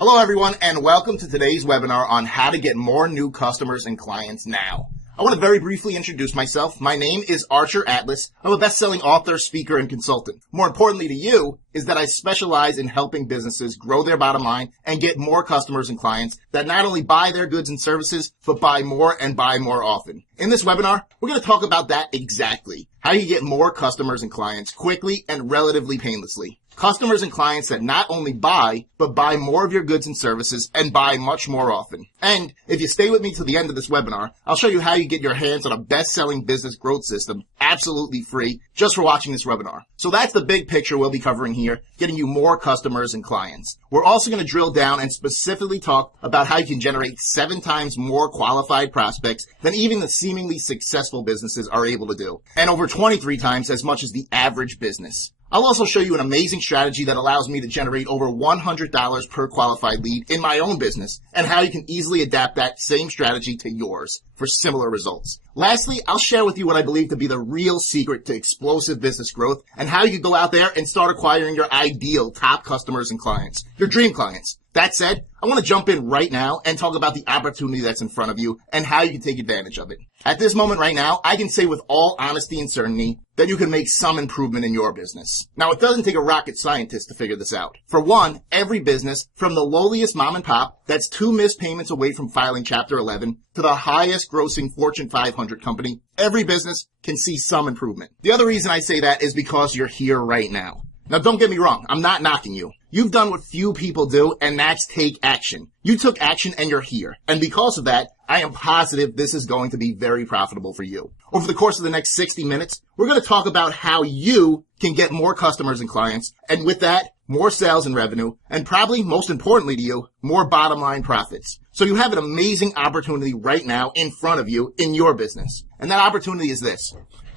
Hello everyone, and welcome to today's webinar on how to get more new customers and clients now. I want to very briefly introduce myself. My name is Archer Atlas. I'm a best-selling author, speaker, and consultant. More importantly to you is that I specialize in helping businesses grow their bottom line and get more customers and clients that not only buy their goods and services, but buy more and buy more often. In this webinar, we're going to talk about that exactly. How you get more customers and clients quickly and relatively painlessly. Customers and clients that not only buy, but buy more of your goods and services and buy much more often. And if you stay with me to the end of this webinar, I'll show you how you get your hands on a best-selling business growth system absolutely free just for watching this webinar. So that's the big picture we'll be covering here, getting you more customers and clients. We're also going to drill down and specifically talk about how you can generate 7 times more qualified prospects than even the seemingly successful businesses are able to do, and over 23 times as much as the average business. I'll also show you an amazing strategy that allows me to generate over $100 per qualified lead in my own business, and how you can easily adapt that same strategy to yours for similar results. Lastly, I'll share with you what I believe to be the real secret to explosive business growth and how you can go out there and start acquiring your ideal top customers and clients, your dream clients. That said, I want to jump in right now and talk about the opportunity that's in front of you and how you can take advantage of it. At this moment right now, I can say with all honesty and certainty that you can make some improvement in your business. Now, it doesn't take a rocket scientist to figure this out. For one, every business, from the lowliest mom and pop that's 2 missed payments away from filing Chapter 11 to the highest grossing Fortune 500 company, every business can see some improvement. The other reason I say that is because you're here right now. Now, don't get me wrong. I'm not knocking you. You've done what few people do, and that's take action. You took action and you're here. And because of that, I am positive this is going to be very profitable for you. Over the course of the next 60 minutes, we're going to talk about how you can get more customers and clients, and with that, more sales and revenue, and probably most importantly to you, more bottom line profits. So you have an amazing opportunity right now in front of you in your business. And that opportunity is this.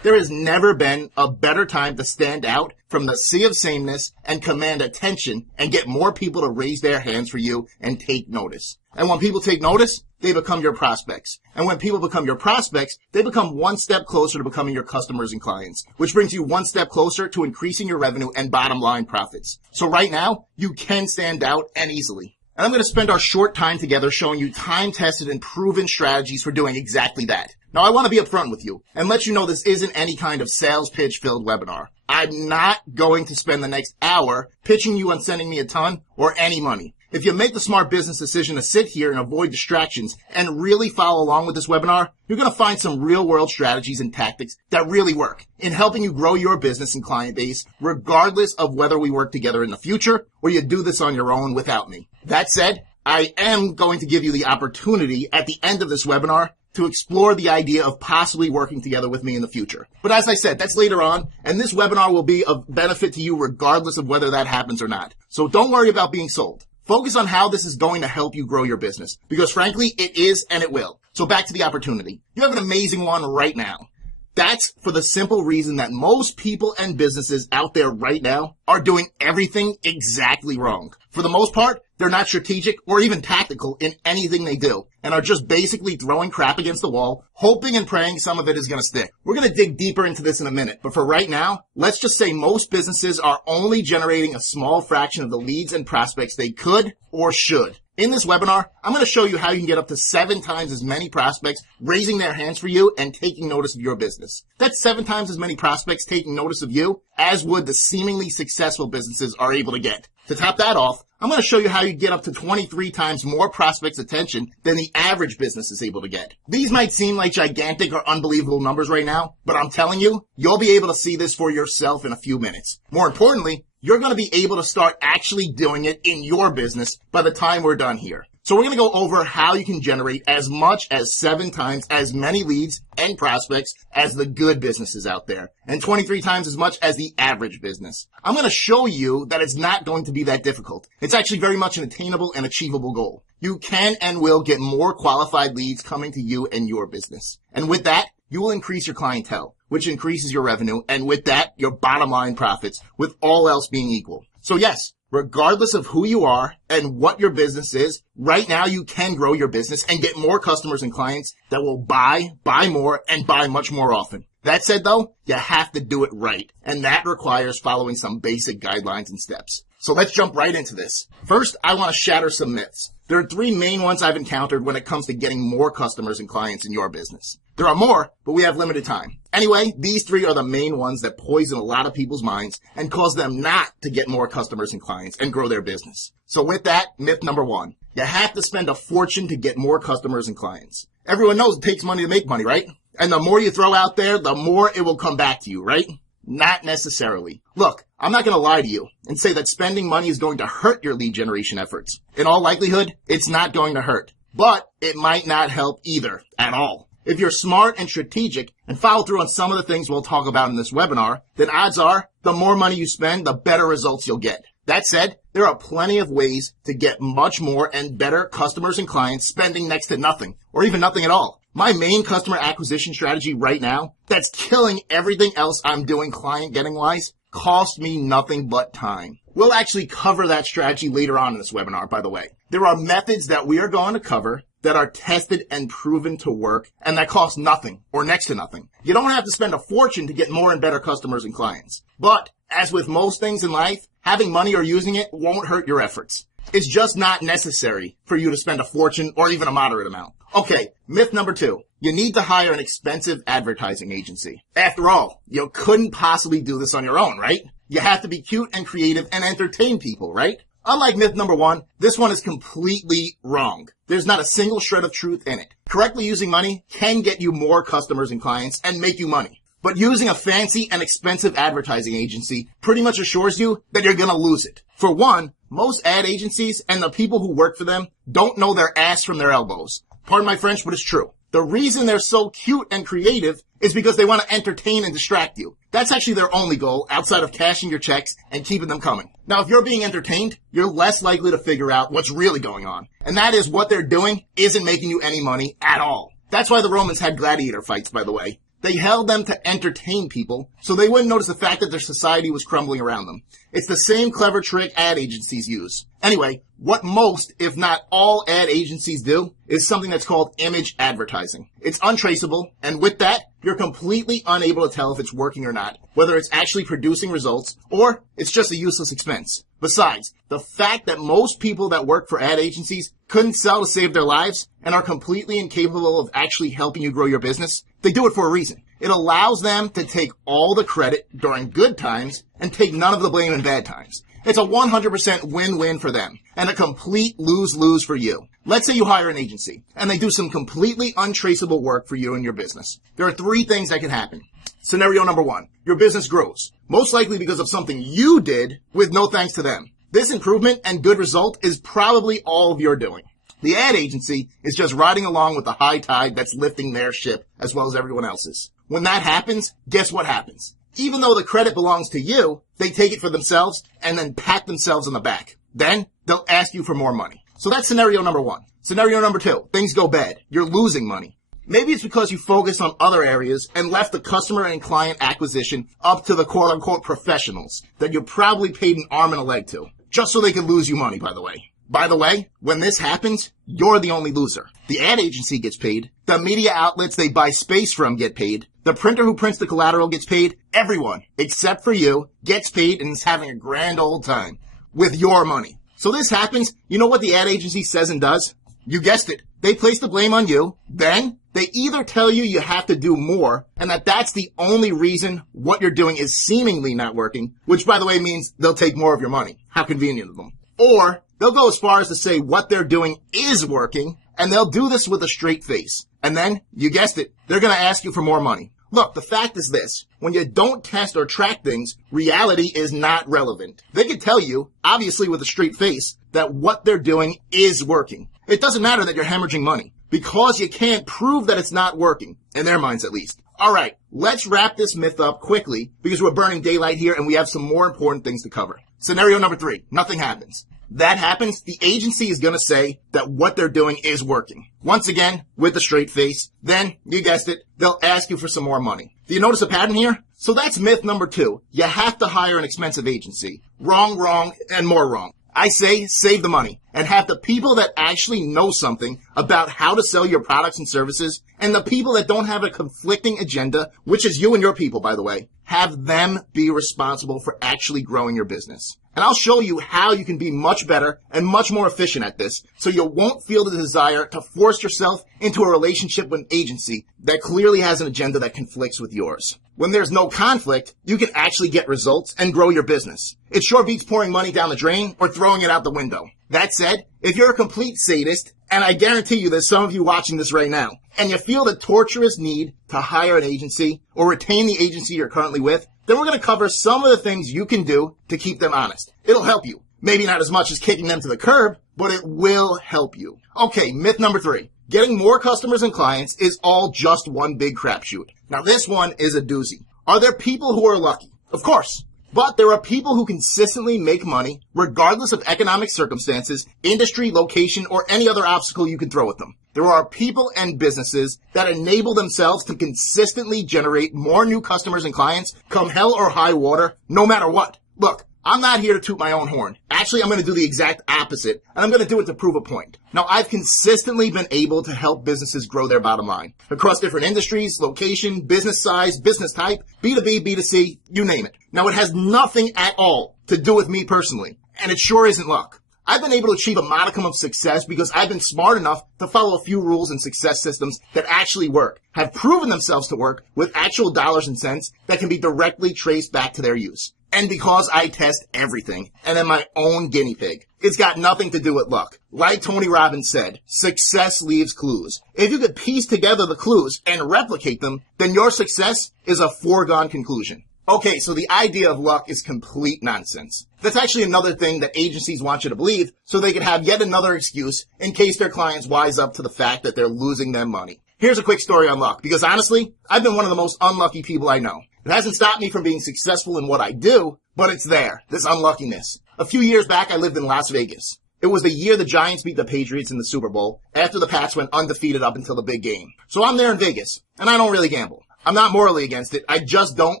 There has never been a better time to stand out from the sea of sameness and command attention and get more people to raise their hands for you and take notice. And when people take notice, they become your prospects. And when people become your prospects, they become one step closer to becoming your customers and clients, which brings you one step closer to increasing your revenue and bottom line profits. So right now, you can stand out and easily. And I'm going to spend our short time together showing you time-tested and proven strategies for doing exactly that. Now, I want to be upfront with you and let you know this isn't any kind of sales pitch-filled webinar. I'm not going to spend the next hour pitching you on sending me a ton or any money. If you make the smart business decision to sit here and avoid distractions and really follow along with this webinar, you're going to find some real-world strategies and tactics that really work in helping you grow your business and client base, regardless of whether we work together in the future or you do this on your own without me. That said, I am going to give you the opportunity at the end of this webinar to explore the idea of possibly working together with me in the future. But as I said, that's later on, and this webinar will be of benefit to you regardless of whether that happens or not. So don't worry about being sold. Focus on how this is going to help you grow your business, because frankly, it is and it will. So back to the opportunity. You have an amazing one right now. That's for the simple reason that most people and businesses out there right now are doing everything exactly wrong. For the most part, they're not strategic or even tactical in anything they do and are just basically throwing crap against the wall, hoping and praying some of it is going to stick. We're going to dig deeper into this in a minute, but for right now, let's just say most businesses are only generating a small fraction of the leads and prospects they could or should. In this webinar, I'm going to show you how you can get up to 7 times as many prospects raising their hands for you and taking notice of your business. That's 7 times as many prospects taking notice of you as would the seemingly successful businesses are able to get. To top that off, I'm going to show you how you get up to 23 times more prospects' attention than the average business is able to get. These might seem like gigantic or unbelievable numbers right now, but I'm telling you, you'll be able to see this for yourself in a few minutes. More importantly, you're going to be able to start actually doing it in your business by the time we're done here. So we're going to go over how you can generate as much as 7 times as many leads and prospects as the good businesses out there, and 23 times as much as the average business. I'm going to show you that it's not going to be that difficult. It's actually very much an attainable and achievable goal. You can and will get more qualified leads coming to you and your business. And with that, you will increase your clientele, which increases your revenue, and with that, your bottom line profits, with all else being equal. So yes, regardless of who you are and what your business is, right now you can grow your business and get more customers and clients that will buy more, and buy much more often. That said though, you have to do it right, and that requires following some basic guidelines and steps. So let's jump right into this. First, I want to shatter some myths. There are 3 main ones I've encountered when it comes to getting more customers and clients in your business. There are more, but we have limited time. Anyway, these 3 are the main ones that poison a lot of people's minds and cause them not to get more customers and clients and grow their business. So with that, myth number 1. You have to spend a fortune to get more customers and clients. Everyone knows it takes money to make money, right? And the more you throw out there, the more it will come back to you, right? Not necessarily. Look, I'm not going to lie to you and say that spending money is going to hurt your lead generation efforts. In all likelihood, it's not going to hurt. But it might not help either, at all. If you're smart and strategic and follow through on some of the things we'll talk about in this webinar, then odds are the more money you spend, the better results you'll get. That said, there are plenty of ways to get much more and better customers and clients spending next to nothing, or even nothing at all. My main customer acquisition strategy right now, that's killing everything else I'm doing client getting wise, cost me nothing but time. We'll actually cover that strategy later on in this webinar, by the way. There are methods that we are going to cover that are tested and proven to work and that cost nothing or next to nothing. You don't have to spend a fortune to get more and better customers and clients. But as with most things in life, having money or using it won't hurt your efforts. It's just not necessary for you to spend a fortune or even a moderate amount. Okay, myth number 2. You need to hire an expensive advertising agency. After all, you couldn't possibly do this on your own, right? You have to be cute and creative and entertain people, right? Unlike myth number 1, this one is completely wrong. There's not a single shred of truth in it. Correctly using money can get you more customers and clients and make you money. But using a fancy and expensive advertising agency pretty much assures you that you're going to lose it. For one, most ad agencies and the people who work for them don't know their ass from their elbows. Pardon my French, but it's true. The reason they're so cute and creative is because they want to entertain and distract you. That's actually their only goal outside of cashing your checks and keeping them coming. Now, if you're being entertained, you're less likely to figure out what's really going on. And that is what they're doing isn't making you any money at all. That's why the Romans had gladiator fights, by the way. They held them to entertain people so they wouldn't notice the fact that their society was crumbling around them. It's the same clever trick ad agencies use. Anyway, what most, if not all ad agencies do is something that's called image advertising. It's untraceable, and with that, you're completely unable to tell if it's working or not, whether it's actually producing results or it's just a useless expense. Besides, the fact that most people that work for ad agencies couldn't sell to save their lives and are completely incapable of actually helping you grow your business, they do it for a reason. It allows them to take all the credit during good times and take none of the blame in bad times. It's a 100% win-win for them and a complete lose-lose for you. Let's say you hire an agency and they do some completely untraceable work for you and your business. There are 3 things that can happen. Scenario number 1, your business grows, most likely because of something you did with no thanks to them. This improvement and good result is probably all of your doing. The ad agency is just riding along with the high tide that's lifting their ship as well as everyone else's. When that happens, guess what happens? Even though the credit belongs to you, they take it for themselves and then pat themselves on the back. Then they'll ask you for more money. So that's scenario number 1. Scenario number 2, things go bad. You're losing money. Maybe it's because you focused on other areas and left the customer and client acquisition up to the quote-unquote professionals that you probably paid an arm and a leg to, just so they could lose you money, by the way. By the way, when this happens, you're the only loser. The ad agency gets paid. The media outlets they buy space from get paid. The printer who prints the collateral gets paid. Everyone, except for you, gets paid and is having a grand old time with your money. So this happens, you know what the ad agency says and does? You guessed it. They place the blame on you. Then they either tell you you have to do more and that that's the only reason what you're doing is seemingly not working, which by the way means they'll take more of your money. How convenient of them. Or they'll go as far as to say what they're doing is working and they'll do this with a straight face. And then, you guessed it, they're going to ask you for more money. Look, the fact is this. When you don't test or track things, reality is not relevant. They can tell you, obviously with a straight face, that what they're doing is working. It doesn't matter that you're hemorrhaging money because you can't prove that it's not working, in their minds at least. All right, let's wrap this myth up quickly because we're burning daylight here and we have some more important things to cover. Scenario number 3, nothing happens. That happens, the agency is going to say that what they're doing is working. Once again, with a straight face. Then, you guessed it, they'll ask you for some more money. Do you notice a pattern here? So that's myth number 2. You have to hire an expensive agency. Wrong, and more wrong. I say save the money and have the people that actually know something about how to sell your products and services and the people that don't have a conflicting agenda, which is you and your people, by the way, have them be responsible for actually growing your business. And I'll show you how you can be much better and much more efficient at this so you won't feel the desire to force yourself into a relationship with an agency that clearly has an agenda that conflicts with yours. When there's no conflict, you can actually get results and grow your business. It sure beats pouring money down the drain or throwing it out the window. That said, if you're a complete sadist, and I guarantee you there's some of you watching this right now, and you feel the torturous need to hire an agency or retain the agency you're currently with, then we're going to cover some of the things you can do to keep them honest. It'll help you. Maybe not as much as kicking them to the curb, but it will help you. Okay, myth number 3. Getting more customers and clients is all just one big crapshoot. Now this one is a doozy. Are there people who are lucky? Of course. But there are people who consistently make money regardless of economic circumstances, industry, location, or any other obstacle you can throw at them. There are people and businesses that enable themselves to consistently generate more new customers and clients come hell or high water, no matter what. Look, I'm not here to toot my own horn. Actually, I'm going to do the exact opposite, and I'm going to do it to prove a point. Now, I've consistently been able to help businesses grow their bottom line across different industries, location, business size, business type, B2B, B2C, you name it. Now, it has nothing at all to do with me personally, and it sure isn't luck. I've been able to achieve a modicum of success because I've been smart enough to follow a few rules and success systems that actually work, have proven themselves to work with actual dollars and cents that can be directly traced back to their use. And because I test everything and am my own guinea pig, it's got nothing to do with luck. Like Tony Robbins said, success leaves clues. If you could piece together the clues and replicate them, then your success is a foregone conclusion. Okay, so the idea of luck is complete nonsense. That's actually another thing that agencies want you to believe so they can have yet another excuse in case their clients wise up to the fact that they're losing their money. Here's a quick story on luck, because honestly, I've been one of the most unlucky people I know. It hasn't stopped me from being successful in what I do, but it's there, this unluckiness. A few years back, I lived in Las Vegas. It was the year the Giants beat the Patriots in the Super Bowl after the Pats went undefeated up until the big game. So I'm there in Vegas, and I don't really gamble. I'm not morally against it. I just don't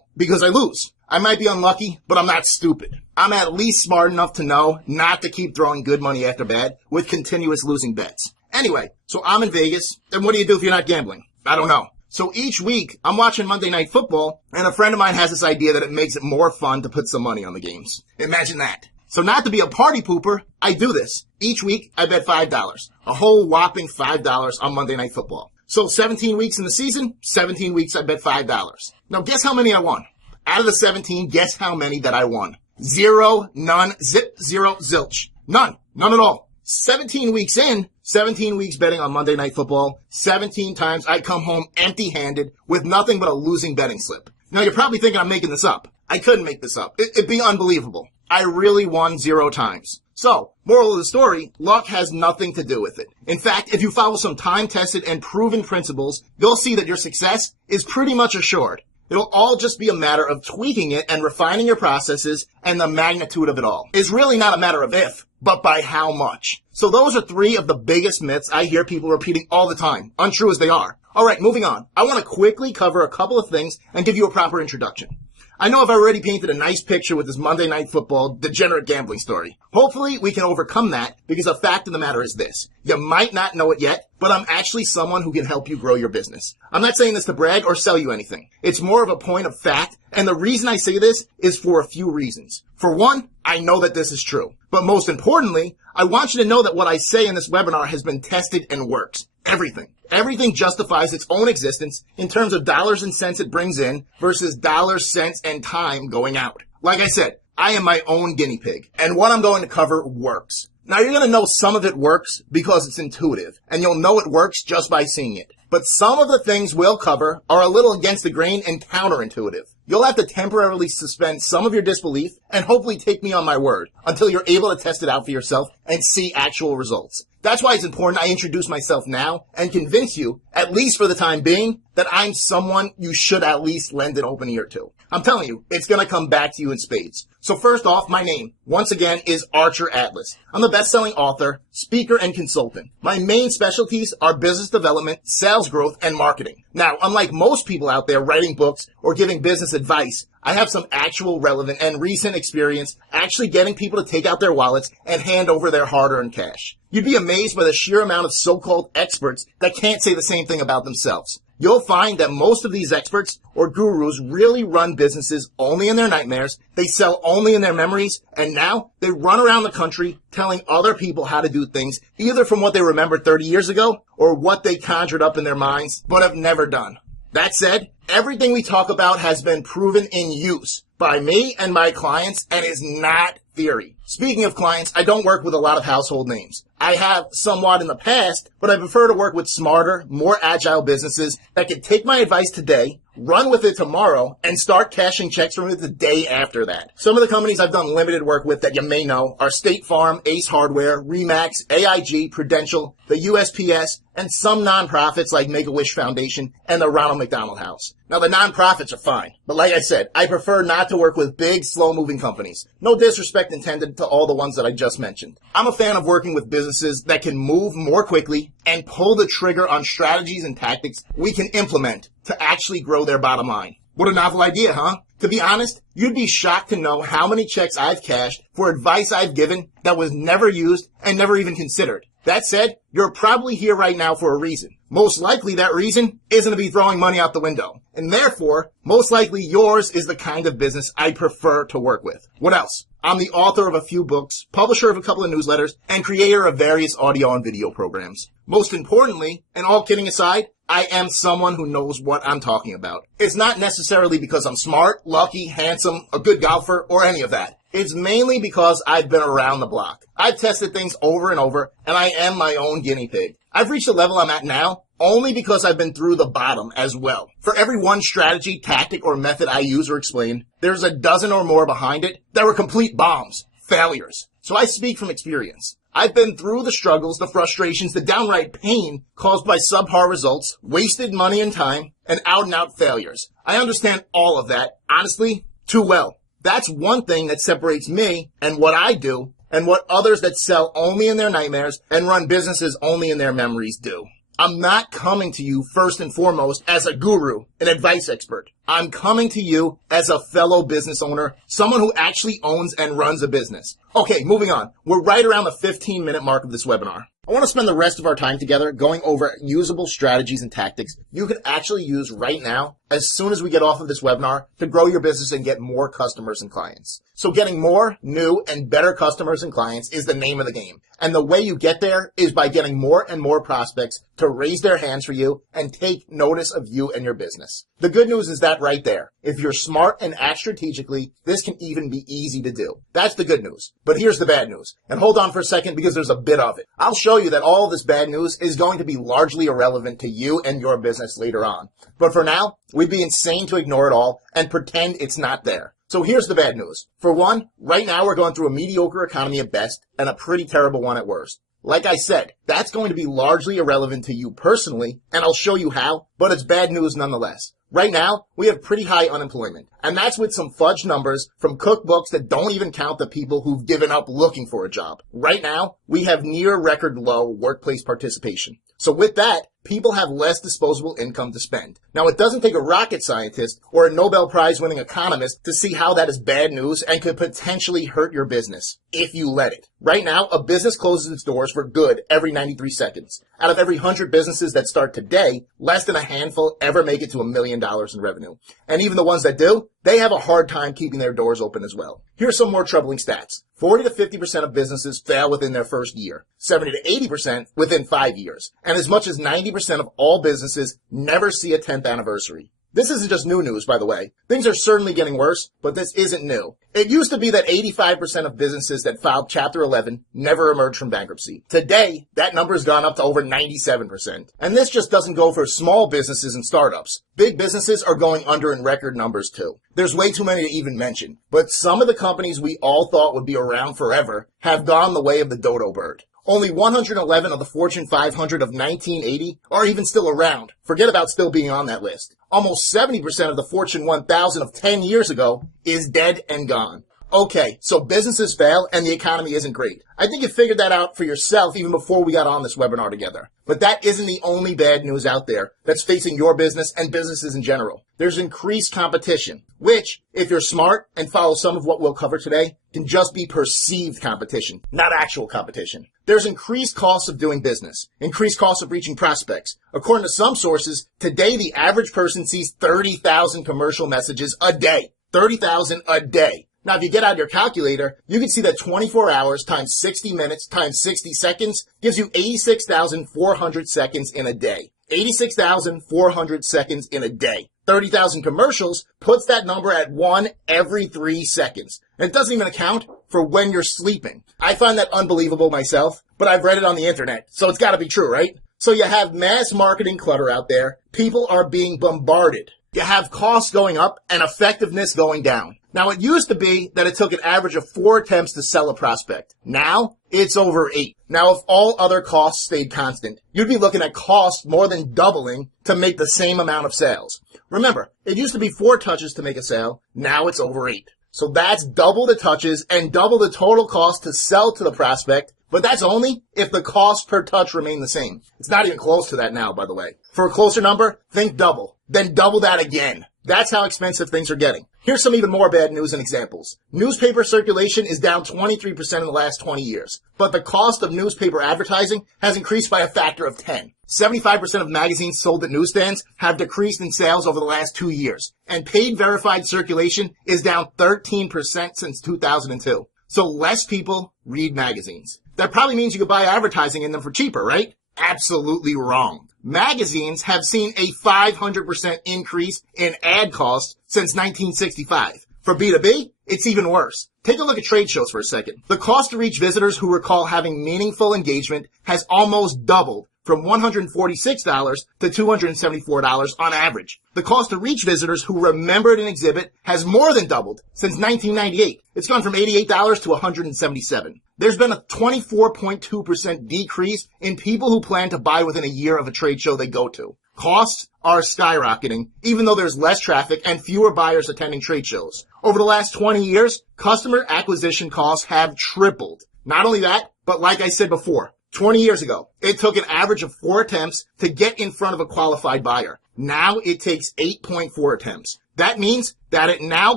because I lose. I might be unlucky, but I'm not stupid. I'm at least smart enough to know not to keep throwing good money after bad with continuous losing bets. Anyway, so I'm in Vegas, and what do you do if you're not gambling? I don't know. So each week, I'm watching Monday Night Football, and a friend of mine has this idea that it makes it more fun to put some money on the games. Imagine that. So not to be a party pooper, I do this. Each week, I bet $5. A whole whopping $5 on Monday Night Football. So 17 weeks in the season, 17 weeks I bet $5. Now guess how many I won? Out of the 17, guess how many that I won? 0, none, zip, 0, zilch. None. None at all. 17 weeks in, 17 weeks betting on Monday Night Football, 17 times I come home empty-handed with nothing but a losing betting slip. Now you're probably thinking I'm making this up. I couldn't make this up. It'd be unbelievable. I really won 0 times. So, moral of the story, luck has nothing to do with it. In fact, if you follow some time-tested and proven principles, you'll see that your success is pretty much assured. It'll all just be a matter of tweaking it and refining your processes, and the magnitude of it all is really not a matter of if, but by how much. So those are 3 of the biggest myths I hear people repeating all the time, untrue as they are. Alright, moving on. I want to quickly cover a couple of things and give you a proper introduction. I know I've already painted a nice picture with this Monday Night Football degenerate gambling story. Hopefully we can overcome that because the fact of the matter is this. You might not know it yet, but I'm actually someone who can help you grow your business. I'm not saying this to brag or sell you anything. It's more of a point of fact, and the reason I say this is for a few reasons. For one, I know that this is true. But most importantly, I want you to know that what I say in this webinar has been tested and works. Everything. Everything justifies its own existence in terms of dollars and cents it brings in versus dollars, cents, and time going out. Like I said, I am my own guinea pig, and what I'm going to cover works. Now you're going to know some of it works because it's intuitive, and you'll know it works just by seeing it. But some of the things we'll cover are a little against the grain and counterintuitive. You'll have to temporarily suspend some of your disbelief and hopefully take me on my word until you're able to test it out for yourself and see actual results. That's why it's important I introduce myself now and convince you, at least for the time being, that I'm someone you should at least lend an open ear to. I'm telling you, it's going to come back to you in spades. So first off, my name, once again, is Archer Atlas. I'm a best-selling author, speaker, and consultant. My main specialties are business development, sales growth, and marketing. Now, unlike most people out there writing books or giving business advice, I have some actual relevant and recent experience actually getting people to take out their wallets and hand over their hard-earned cash. You'd be amazed by the sheer amount of so-called experts that can't say the same thing about themselves. you'll find that most of these experts or gurus really run businesses only in their nightmares, they sell only in their memories, and now they run around the country telling other people how to do things, either from what they remembered 30 years ago or what they conjured up in their minds but have never done. That said, everything we talk about has been proven in use by me and my clients and is not theory. Speaking of clients, I don't work with a lot of household names. I have somewhat in the past, but I prefer to work with smarter, more agile businesses that can take my advice today, run with it tomorrow, and start cashing checks from it the day after that. Some of the companies I've done limited work with that you may know are State Farm, Ace Hardware, Remax, AIG, Prudential, the USPS, and some nonprofits like Make-A-Wish Foundation and the Ronald McDonald House. Now, the nonprofits are fine, but like I said, I prefer not to work with big, slow-moving companies. No disrespect intended to all the ones that I just mentioned. I'm a fan of working with businesses that can move more quickly and pull the trigger on strategies and tactics we can implement to actually grow their bottom line. What a novel idea, huh? To be honest, you'd be shocked to know how many checks I've cashed for advice I've given that was never used and never even considered. That said, you're probably here right now for a reason. Most likely that reason isn't to be throwing money out the window. And therefore, most likely yours is the kind of business I prefer to work with. What else? I'm the author of a few books, publisher of a couple of newsletters, and creator of various audio and video programs. Most importantly, and all kidding aside, I am someone who knows what I'm talking about. It's not necessarily because I'm smart, lucky, handsome, a good golfer, or any of that. It's mainly because I've been around the block. I've tested things over and over, and I am my own guinea pig. I've reached the level I'm at now only because I've been through the bottom as well. For every one strategy, tactic, or method I use or explain, there's a dozen or more behind it that were complete bombs, failures. So I speak from experience. I've been through the struggles, the frustrations, the downright pain caused by subpar results, wasted money and time, and out-and-out failures. I understand all of that, honestly, too well. That's one thing that separates me and what I do and what others that sell only in their nightmares and run businesses only in their memories do. I'm not coming to you first and foremost as a guru, an advice expert. I'm coming to you as a fellow business owner, someone who actually owns and runs a business. Okay, moving on. We're right around the 15-minute mark of this webinar. I want to spend the rest of our time together going over usable strategies and tactics you can actually use right now as soon as we get off of this webinar to grow your business and get more customers and clients. So getting more, new, and better customers and clients is the name of the game. And the way you get there is by getting more and more prospects to raise their hands for you and take notice of you and your business. The good news is that right there. If you're smart and act strategically, this can even be easy to do. That's the good news. But here's the bad news. And hold on for a second because there's a bit of it. I'll show you that all of this bad news is going to be largely irrelevant to you and your business later on. But for now, we'd be insane to ignore it all and pretend it's not there. So here's the bad news. For one, right now we're going through a mediocre economy at best and a pretty terrible one at worst. Like I said, that's going to be largely irrelevant to you personally, and I'll show you how, but it's bad news nonetheless. Right now, we have pretty high unemployment, and that's with some fudged numbers from cookbooks that don't even count the people who've given up looking for a job. Right now, we have near record low workplace participation. So with that, people have less disposable income to spend. Now, it doesn't take a rocket scientist or a Nobel Prize winning economist to see how that is bad news and could potentially hurt your business if you let it. Right now, a business closes its doors for good every 93 seconds. Out of every 100 businesses that start today, less than a handful ever make it to $1 million in revenue. And even the ones that do, they have a hard time keeping their doors open as well. Here's some more troubling stats. 40 to 50% of businesses fail within their first year, 70 to 80% within 5 years, and as much as 90% of all businesses never see a 10th anniversary. This isn't just new news, by the way. Things are certainly getting worse, but this isn't new. It used to be that 85% of businesses that filed Chapter 11 never emerged from bankruptcy. Today, that number's gone up to over 97%. And this just doesn't go for small businesses and startups. Big businesses are going under in record numbers too. There's way too many to even mention. But some of the companies we all thought would be around forever have gone the way of the dodo bird. Only 111 of the Fortune 500 of 1980 are even still around. Forget about still being on that list. Almost 70% of the Fortune 1000 of 10 years ago is dead and gone. Okay, so businesses fail and the economy isn't great. I think you figured that out for yourself even before we got on this webinar together. But that isn't the only bad news out there that's facing your business and businesses in general. There's increased competition, which, if you're smart and follow some of what we'll cover today, can just be perceived competition, not actual competition. There's increased costs of doing business, increased costs of reaching prospects. According to some sources, today the average person sees 30,000 commercial messages a day. 30,000 a day. Now, if you get out your calculator, you can see that 24 hours times 60 minutes times 60 seconds gives you 86,400 seconds in a day. 86,400 seconds in a day. 30,000 commercials puts that number at 1 every 3 seconds. And it doesn't even account for when you're sleeping. I find that unbelievable myself, but I've read it on the internet, so it's gotta be true, right? So you have mass marketing clutter out there. People are being bombarded. You have costs going up and effectiveness going down. Now, it used to be that it took an average of 4 attempts to sell a prospect. Now, it's over 8. Now, if all other costs stayed constant, you'd be looking at costs more than doubling to make the same amount of sales. Remember, it used to be 4 touches to make a sale. Now it's over 8. So that's double the touches and double the total cost to sell to the prospect. But that's only if the cost per touch remain the same. It's not even close to that now, by the way. For a closer number, think double. Then double that again. That's how expensive things are getting. Here's some even more bad news and examples. Newspaper circulation is down 23% in the last 20 years. But the cost of newspaper advertising has increased by a factor of 10. 75% of magazines sold at newsstands have decreased in sales over the last 2 years. And paid verified circulation is down 13% since 2002. So less people read magazines. That probably means you could buy advertising in them for cheaper, right? Absolutely wrong. Magazines have seen a 500% increase in ad costs since 1965. For B2B, it's even worse. Take a look at trade shows for a second. The cost to reach visitors who recall having meaningful engagement has almost doubled from $146 to $274 on average. The cost to reach visitors who remembered an exhibit has more than doubled since 1998. It's gone from $88 to $177. There's been a 24.2% decrease in people who plan to buy within a year of a trade show they go to. Costs are skyrocketing, even though there's less traffic and fewer buyers attending trade shows. Over the last 20 years, customer acquisition costs have tripled. Not only that, but like I said before, 20 years ago, it took an average of 4 attempts to get in front of a qualified buyer. Now it takes 8.4 attempts. That means that it now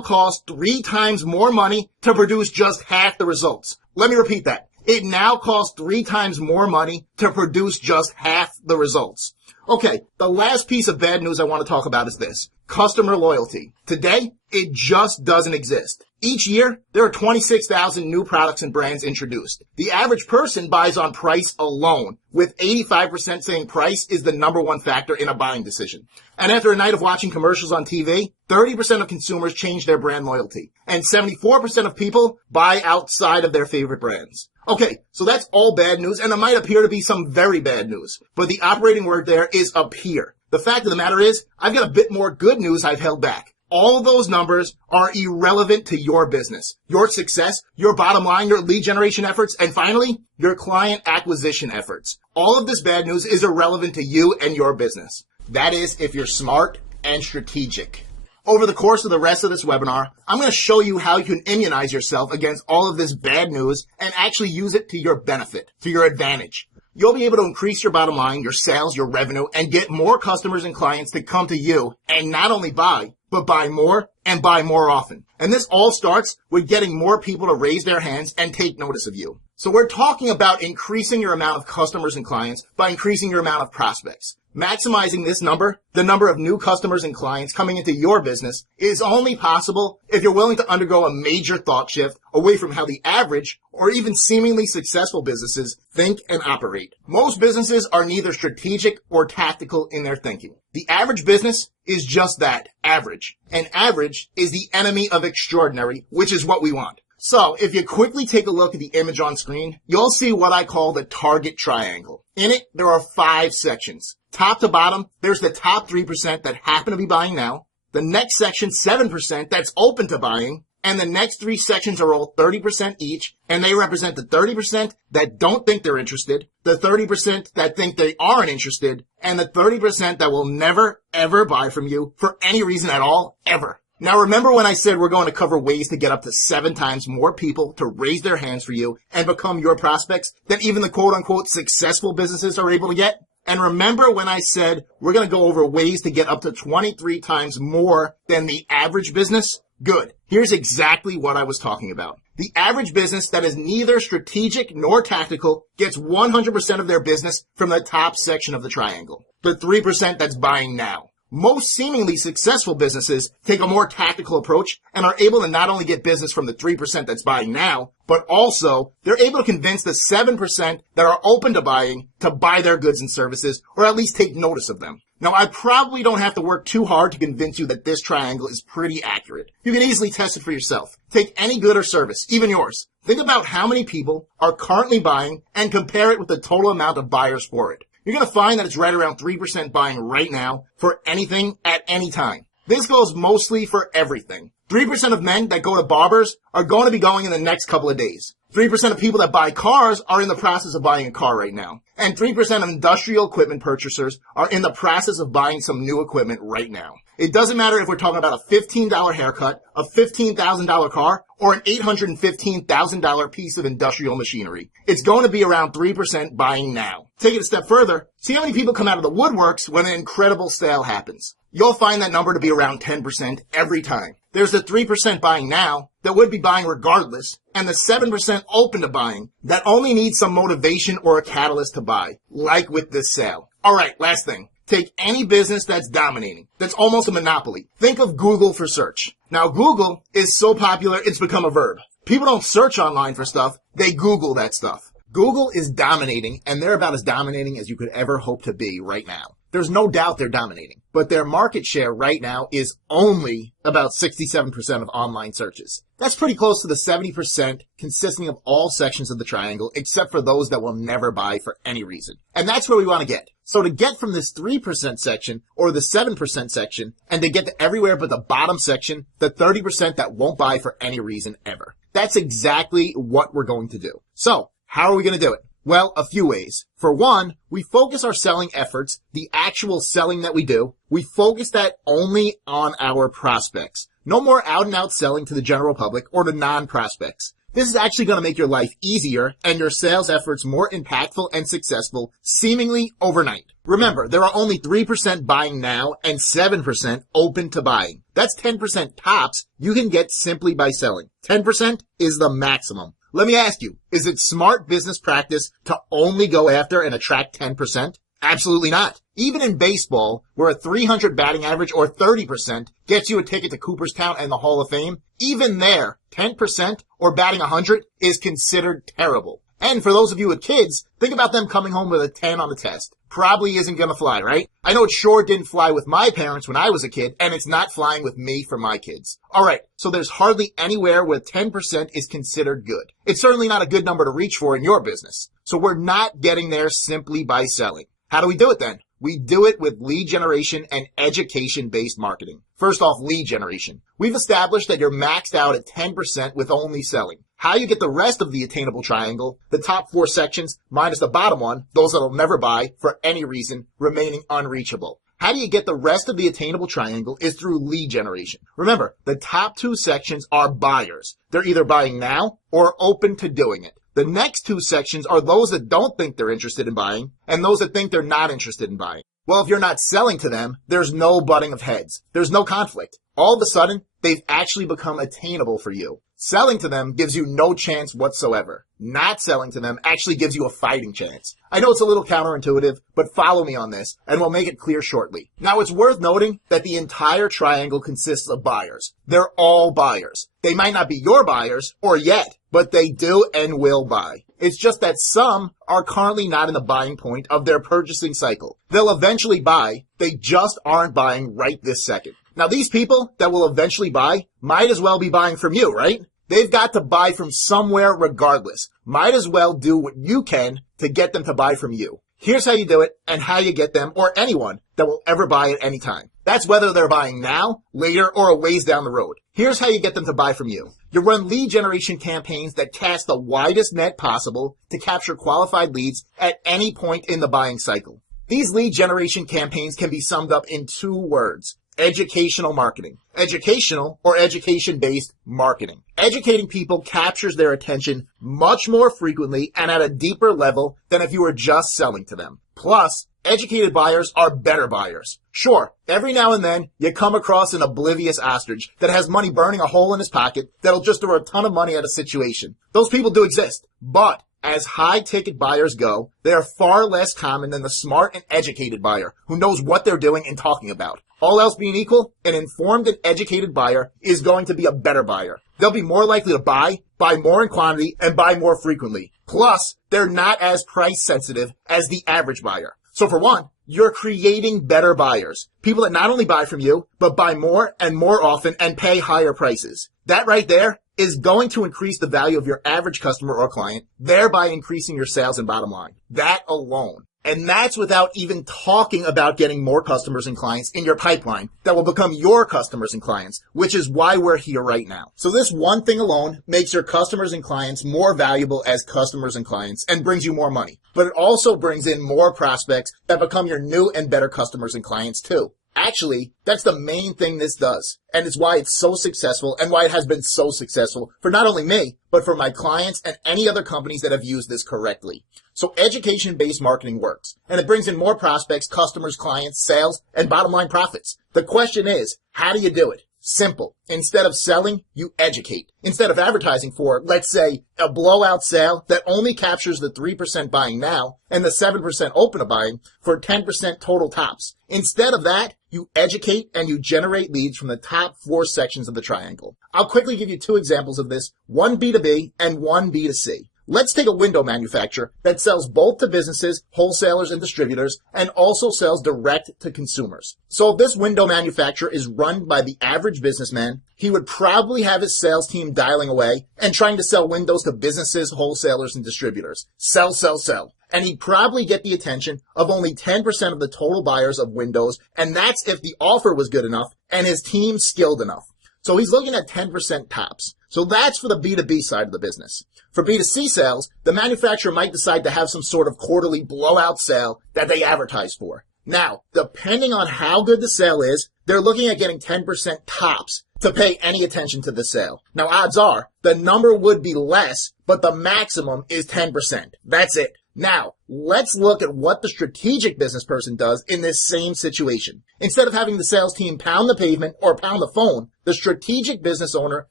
costs 3 times more money to produce just half the results. Let me repeat that. It now costs 3 times more money to produce just half the results. Okay, the last piece of bad news I want to talk about is this. Customer loyalty. Today, it just doesn't exist. Each year, there are 26,000 new products and brands introduced. The average person buys on price alone, with 85% saying price is the number one factor in a buying decision. And after a night of watching commercials on TV, 30% of consumers change their brand loyalty, and 74% of people buy outside of their favorite brands. Okay, so that's all bad news, and it might appear to be some very bad news, but the operating word there is appear. The fact of the matter is, I've got a bit more good news I've held back. All of those numbers are irrelevant to your business, your success, your bottom line, your lead generation efforts, and finally, your client acquisition efforts. All of this bad news is irrelevant to you and your business. That is, if you're smart and strategic. Over the course of the rest of this webinar, I'm going to show you how you can immunize yourself against all of this bad news and actually use it to your benefit, to your advantage. You'll be able to increase your bottom line, your sales, your revenue, and get more customers and clients to come to you and not only buy, but buy more and buy more often. And this all starts with getting more people to raise their hands and take notice of you. So we're talking about increasing your amount of customers and clients by increasing your amount of prospects. Maximizing this number, the number of new customers and clients coming into your business, is only possible if you're willing to undergo a major thought shift away from how the average or even seemingly successful businesses think and operate. Most businesses are neither strategic or tactical in their thinking. The average business is just that, average. And average is the enemy of extraordinary, which is what we want. So, if you quickly take a look at the image on screen, you'll see what I call the target triangle. In it, there are 5 sections. Top to bottom, there's the top 3% that happen to be buying now. The next section, 7%, that's open to buying. And the next 3 sections are all 30% each, and they represent the 30% that don't think they're interested, the 30% that think they aren't interested, and the 30% that will never, ever buy from you for any reason at all, ever. Now remember when I said we're going to cover ways to get up to 7 times more people to raise their hands for you and become your prospects than even the quote-unquote successful businesses are able to get? And remember when I said we're going to go over ways to get up to 23 times more than the average business? Good. Here's exactly what I was talking about. The average business that is neither strategic nor tactical gets 100% of their business from the top section of the triangle. The 3% that's buying now. Most seemingly successful businesses take a more tactical approach and are able to not only get business from the 3% that's buying now, but also they're able to convince the 7% that are open to buying to buy their goods and services, or at least take notice of them. Now, I probably don't have to work too hard to convince you that this triangle is pretty accurate. You can easily test it for yourself. Take any good or service, even yours. Think about how many people are currently buying and compare it with the total amount of buyers for it. You're going to find that it's right around 3% buying right now for anything at any time. This goes mostly for everything. 3% of men that go to barbers are going to be going in the next couple of days. 3% of people that buy cars are in the process of buying a car right now. And 3% of industrial equipment purchasers are in the process of buying some new equipment right now. It doesn't matter if we're talking about a $15 haircut, a $15,000 car, or an $815,000 piece of industrial machinery. It's going to be around 3% buying now. Take it a step further. See how many people come out of the woodworks when an incredible sale happens. You'll find that number to be around 10% every time. There's the 3% buying now that would be buying regardless, and the 7% open to buying that only needs some motivation or a catalyst to buy, like with this sale. All right, last thing. Take any business that's dominating, that's almost a monopoly. Think of Google for search. Now, Google is so popular, it's become a verb. People don't search online for stuff, they Google that stuff. Google is dominating, and they're about as dominating as you could ever hope to be right now. There's no doubt they're dominating, but their market share right now is only about 67% of online searches. That's pretty close to the 70% consisting of all sections of the triangle, except for those that will never buy for any reason. And that's where we want to get. So to get from this 3% section or the 7% section and to get to everywhere but the bottom section, the 30% that won't buy for any reason ever. That's exactly what we're going to do. So how are we going to do it? Well, a few ways. For one, we focus our selling efforts, the actual selling that we do, we focus that only on our prospects. No more out and out selling to the general public or to non-prospects. This is actually going to make your life easier and your sales efforts more impactful and successful seemingly overnight. Remember, there are only 3% buying now and 7% open to buying. That's 10% tops you can get simply by selling. 10% is the maximum. Let me ask you, is it smart business practice to only go after and attract 10%? Absolutely not. Even in baseball, where a 300 batting average or 30% gets you a ticket to Cooperstown and the Hall of Fame, even there, 10% or batting 100 is considered terrible. And for those of you with kids, think about them coming home with a 10 on the test. Probably isn't gonna fly, right? I know it sure didn't fly with my parents when I was a kid, and it's not flying with me for my kids. Alright, so there's hardly anywhere where 10% is considered good. It's certainly not a good number to reach for in your business. So we're not getting there simply by selling. How do we do it then? We do it with lead generation and education-based marketing. First off, lead generation. We've established that you're maxed out at 10% with only selling. How you get the rest of the attainable triangle, the top 4 sections minus the bottom one, those that'll never buy for any reason, remaining unreachable. How do you get the rest of the attainable triangle is through lead generation. Remember, the top 2 sections are buyers. They're either buying now or open to doing it. The next 2 sections are those that don't think they're interested in buying and those that think they're not interested in buying. Well, if you're not selling to them, there's no butting of heads. There's no conflict. All of a sudden, they've actually become attainable for you. Selling to them gives you no chance whatsoever. Not selling to them actually gives you a fighting chance. I know it's a little counterintuitive, but follow me on this, and we'll make it clear shortly. Now, it's worth noting that the entire triangle consists of buyers. They're all buyers. They might not be your buyers, or yet, but they do and will buy. It's just that some are currently not in the buying point of their purchasing cycle. They'll eventually buy, they just aren't buying right this second. Now, these people that will eventually buy might as well be buying from you, right? They've got to buy from somewhere regardless. Might as well do what you can to get them to buy from you. Here's how you do it and how you get them or anyone that will ever buy at any time. That's whether they're buying now, later, or a ways down the road. Here's how you get them to buy from you. You run lead generation campaigns that cast the widest net possible to capture qualified leads at any point in the buying cycle. These lead generation campaigns can be summed up in 2 words: educational marketing. Educational or education-based marketing. Educating people captures their attention much more frequently and at a deeper level than if you were just selling to them. Plus, educated buyers are better buyers. Sure, every now and then you come across an oblivious ostrich that has money burning a hole in his pocket that'll just throw a ton of money at a situation. Those people do exist, but as high-ticket buyers go, they are far less common than the smart and educated buyer who knows what they're doing and talking about. All else being equal, an informed and educated buyer is going to be a better buyer. They'll be more likely to buy more in quantity, and buy more frequently. Plus, they're not as price sensitive as the average buyer. So for one, you're creating better buyers. People that not only buy from you, but buy more and more often and pay higher prices. That right there is going to increase the value of your average customer or client, thereby increasing your sales and bottom line. That alone. And that's without even talking about getting more customers and clients in your pipeline that will become your customers and clients, which is why we're here right now. So this one thing alone makes your customers and clients more valuable as customers and clients and brings you more money. But it also brings in more prospects that become your new and better customers and clients too. Actually, that's the main thing this does. And it's why it's so successful and why it has been so successful for not only me, but for my clients and any other companies that have used this correctly. So education-based marketing works, and it brings in more prospects, customers, clients, sales, and bottom line profits. The question is, how do you do it? Simple. Instead of selling, you educate. Instead of advertising for, let's say, a blowout sale that only captures the 3% buying now and the 7% open to buying for 10% total tops. Instead of that, you educate and you generate leads from the top 4 sections of the triangle. I'll quickly give you 2 examples of this, one B2B and one B2C. Let's take a window manufacturer that sells both to businesses, wholesalers, and distributors, and also sells direct to consumers. So if this window manufacturer is run by the average businessman, he would probably have his sales team dialing away and trying to sell windows to businesses, wholesalers, and distributors. Sell, sell, sell. And he'd probably get the attention of only 10% of the total buyers of windows, and that's if the offer was good enough and his team skilled enough. So he's looking at 10% tops. So that's for the B2B side of the business. For B2C sales, the manufacturer might decide to have some sort of quarterly blowout sale that they advertise for. Now, depending on how good the sale is, they're looking at getting 10% tops to pay any attention to the sale. Now, odds are the number would be less, but the maximum is 10%. That's it. Now, let's look at what the strategic business person does in this same situation. Instead of having the sales team pound the pavement or pound the phone, the strategic business owner